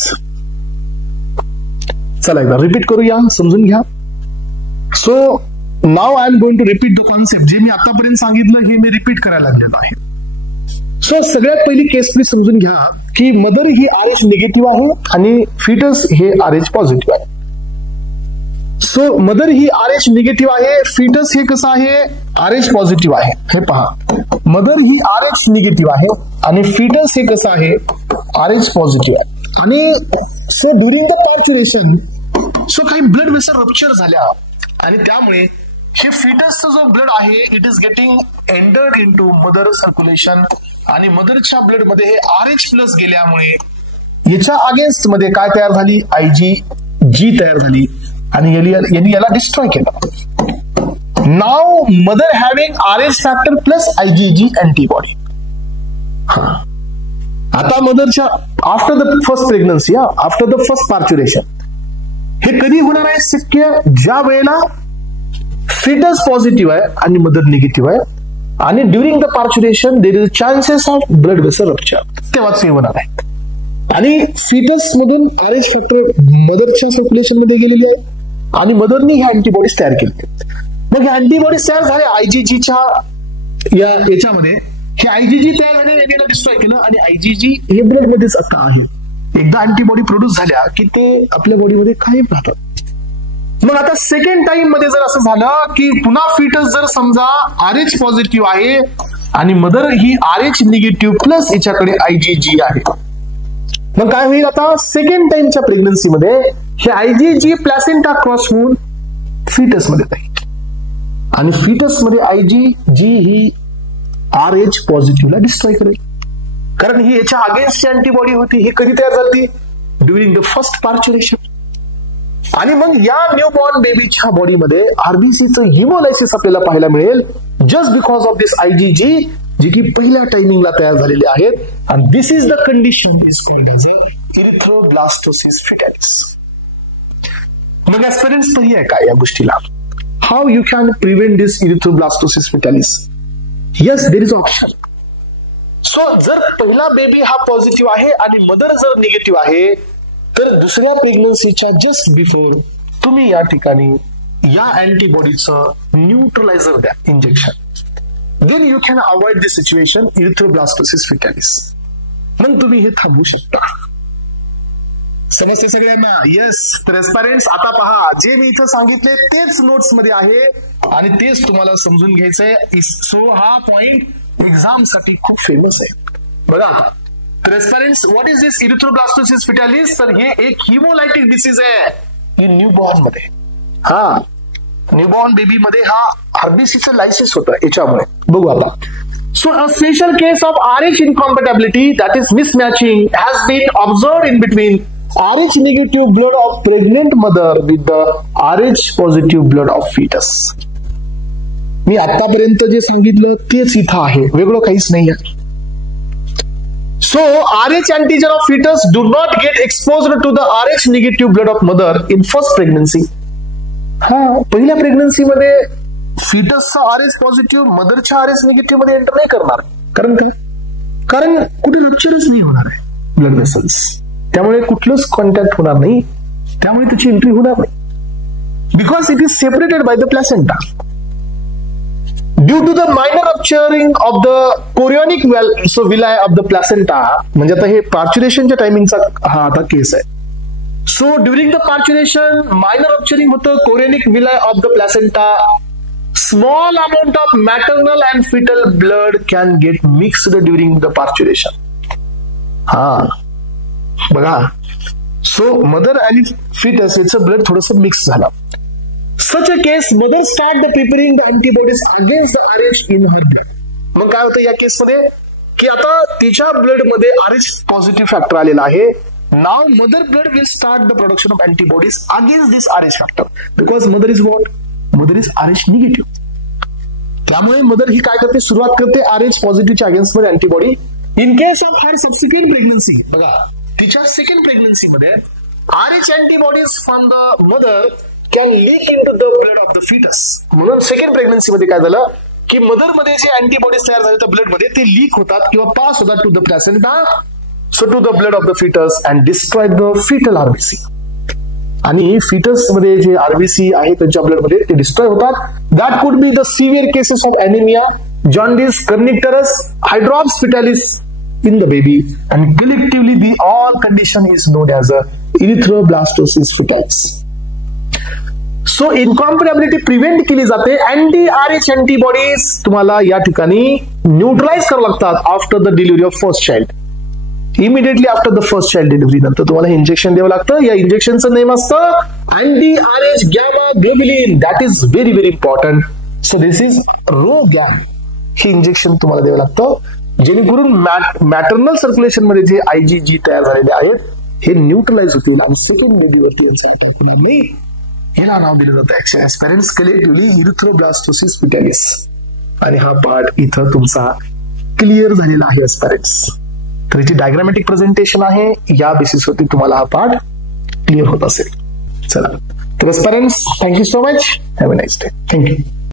चला एकदा रिपीट करूया, समजून घ्या. So now I am going to repeat the concept. जे मी आतापर्यंत सांगितलं हे मी रिपीट करायला लागलेलो आहे. सो सगळ्यात पहिली केस प्लीज समजून घ्या की मदर ही RH निगेटिव्ह आहे आणि फिटस हे RH पॉझिटिव्ह आहे. सो मदर ही RH निगेटिव्ह आहे, फिटस हे कसं आहे? RH पॉझिटिव्ह आहे. हे पहा, मदर ही RH निगेटिव्ह आहे आणि फिटस हे कसं आहे? RH पॉझिटिव्ह आहे. आणि so during the parturition so काही ब्लड वेसल रप्चर झाल्या आणि त्यामुळे हे फिटसचा जो ब्लड आहे it is getting entered into mother circulation. आणि मदरच्या ब्लड मध्ये हे RH प्लस गेल्यामुळे याच्या अगेन्स्ट मध्ये काय तयार झाली? IgG तयार झाली आणि यांनी याला डिस्ट्रॉय केलं. Now mother having RH factor plus IgG antibody. आता मदरच्या after the first pregnancy, after the first parturition हे कधी होणार आहे? शक्य ज्या वेळेला फिटस पॉझिटिव्ह आहे आणि मदर निगेटिव्ह आहे आणि during the parturition there is chances of blood vessel rupture, तेव्हाच हे होणार आहे. आणि फिटस मधून RH फॅक्टर मदरच्या सर्क्युलेशन मध्ये गेलेली आहे आणि मदरनी ह्या अँटीबॉडीज तयार केले. मग ह्या अँटीबॉडीज तयार झाल्या IgGच्या याच्यामध्ये. हे IgG तयार झाले, याने डिस्ट्रॉय केलं आणि IgG हे ब्लड मध्येच आता आहे. एकदा अँटीबॉडी प्रोड्यूस झाल्या की ते आपल्या बॉडीमध्ये कायम राहतात. मग आता सेकंड टाइम मध्ये जर असं झालं की पुन्हा फिटस जर समजा RH पॉझिटिव्ह आहे आणि मदर ही RH निगेटिव्ह प्लस याच्याकडे IgG आहे, मग काय होईल आता सेकंड टाइमच्या प्रेग्नन्सी मध्ये हे IgG प्लॅसेंटा क्रॉस होऊन फिटस मध्ये जाईल आणि फिटस मध्ये IgG ही RH पॉझिटिव्हला डिस्ट्रॉय करेल. कारण ही याच्या अगेन्स्ट अँटीबॉडी होती. ही कधी तयार झाली? During the first parturition. आणि मग या न्यूबॉर्न बेबीच्या बॉडीमध्ये आरबीसीचं हिमोलायसिस आपल्याला पाहायला मिळेल just because of this IgG, जे की पहिल्या टायमिंगला तयार झालेले आहेत. आणि this is the condition is called as erythroblastosis fetalis. मग ऍस्पिरंट्स पर्याय काय या गोष्टीला? How you can prevent this erythroblastosis fetalis? Yes, there is option. So जर पहिला बेबी हा पॉझिटिव्ह आहे आणि मदर जर निगेटिव्ह आहे, तर दुसऱ्या प्रेग्नन्सीच्या जस्ट बिफोर तुम्ही या ठिकाणी या अँटीबॉडीचं न्यूट्रलायझर द्या, injection. Then you can avoid this situation erythroblastosis fetalis. मग तुम्ही हे थांबवू शकता. समजते सगळ्यांना? येस. ट्रान्सपरन्स आता पहा, जे मी इथं सांगितले तेच नोट्स मध्ये आहे आणि तेच तुम्हाला समजून घ्यायचंय. सो हा पॉइंट एक्झाम साठी खूप फेमस आहे. बघा आता ट्रान्सपरन्स, व्हॉट इज दिस इरिथ्रोब्लास्टोसिस फिटॅलिस? तर हे एक हिमोलायटिक डिसीज आहे इन न्यूबॉर्न मध्ये. हा न्यूबॉर्न बेबी मध्ये हा आरबीसीचं लायसिस होतं याच्यामुळे. बघू आता. So a special case of RH incompatibility, that is mismatching, has been observed in between RH negative blood of pregnant mother with the RH positive blood of fetus. मी आतापर्यंत जे सांगितलं तेच इथं आहे, वेगळं काहीच नाही आहे. So RH antigen of fetus do not get exposed to the RH negative blood of mother in first pregnancy. हा पहिल्या प्रेग्नन्सी मध्ये फिटसचा RH पॉझिटिव्ह मदरच्या RH निगेटिव्ह मध्ये एंटर नाही करणार. कारण काय? कारण कुठे रप्चरच नाही होणार आहे ब्लड वेसल्स, त्यामुळे कुठलंच कॉन्टॅक्ट होणार नाही, त्यामुळे त्याची एंट्री होणार नाही. Because it is separated by the placenta. Due to the minor rupturing of the chorionic villi of the placenta, म्हणजे आता हे पार्च्युरेशनच्या टायमिंगचा हा आता केस आहे. So during the parturition minor rupturing होतं chorionic villi of the placenta. Small amount of maternal and fetal blood can get mixed during the parturition. बघा, सो मदर आणि फिटस याचं ब्लड थोडस मिक्स झालं. Such a case, mother start the preparing the antibodies against the RH in her blood. मग काय होतं या केस मध्ये की आता तिच्या ब्लड मध्ये RH पॉझिटिव्ह फॅक्टर आलेला आहे. Now mother blood will start the production of antibodies against this RH factor because mother is what? Mother is RH negative. त्यामुळे मदर ही काय करते? सुरुवात करते RH पॉझिटिव्हच्या अगेन्स्ट मध्ये antibody. In case of her subsequent pregnancy, बघा तिच्या सेकंड प्रेग्नन्सी मध्ये RH antibodies from the mother can leak into the blood of the fetus. म्हणून सेकंड प्रेग्नन्सी मध्ये काय झालं की मदर मध्ये जे अँटीबॉडीज तयार झाले त्या ब्लड मध्ये ते लीक होतात किंवा पास होतात to the placenta, so to the blood of the fetus and destroy the fetal RBC. आणि फिटस मध्ये जे आरबीसी आहे त्यांच्या ब्लड मध्ये ते डिस्ट्रॉय होतात. That could be the severe cases of anaemia, jaundice, kernicterus, hydrops fetalis in the baby and collectively the all condition is known as a erythroblastosis fetalis. So incompatibility prevent केली जाते. Anti RH antibodies तुम्हाला या ठिकाणी neutralize करावं लागतात after the delivery of first child. Immediately after the first child delivery नंतर तुम्हाला हे इंजेक्शन द्यावं लागतं. या इंजेक्शनचं नेम असतं anti RH gamma globulin. That is very very important. So this is RhoGAM. हे इंजेक्शन तुम्हाला द्यावं लागतं जेणेकरून मॅटर्नल सर्क्युलेशन मध्ये जे IgG तयार झालेले आहेत हे न्यूट्रलाइज होतील आणि सेकंड बेबीवरती यांचा अटॅक होणार नाही. याला नाव दिलं जातं ऍस्पिरन्स कलेक्टिव्हली इरिथ्रोब्लास्टोसिस फिटॅलिस. आणि हा पार्ट इथं तुमचा क्लिअर झालेला आहे ऍस्पिरन्स. तर याची डायग्रामॅटिक प्रेझेंटेशन आहे, या बेसिसवरती तुम्हाला हा पार्ट क्लिअर होत असेल. चला तर aspirants, thank you so much. Have a nice day. Thank you.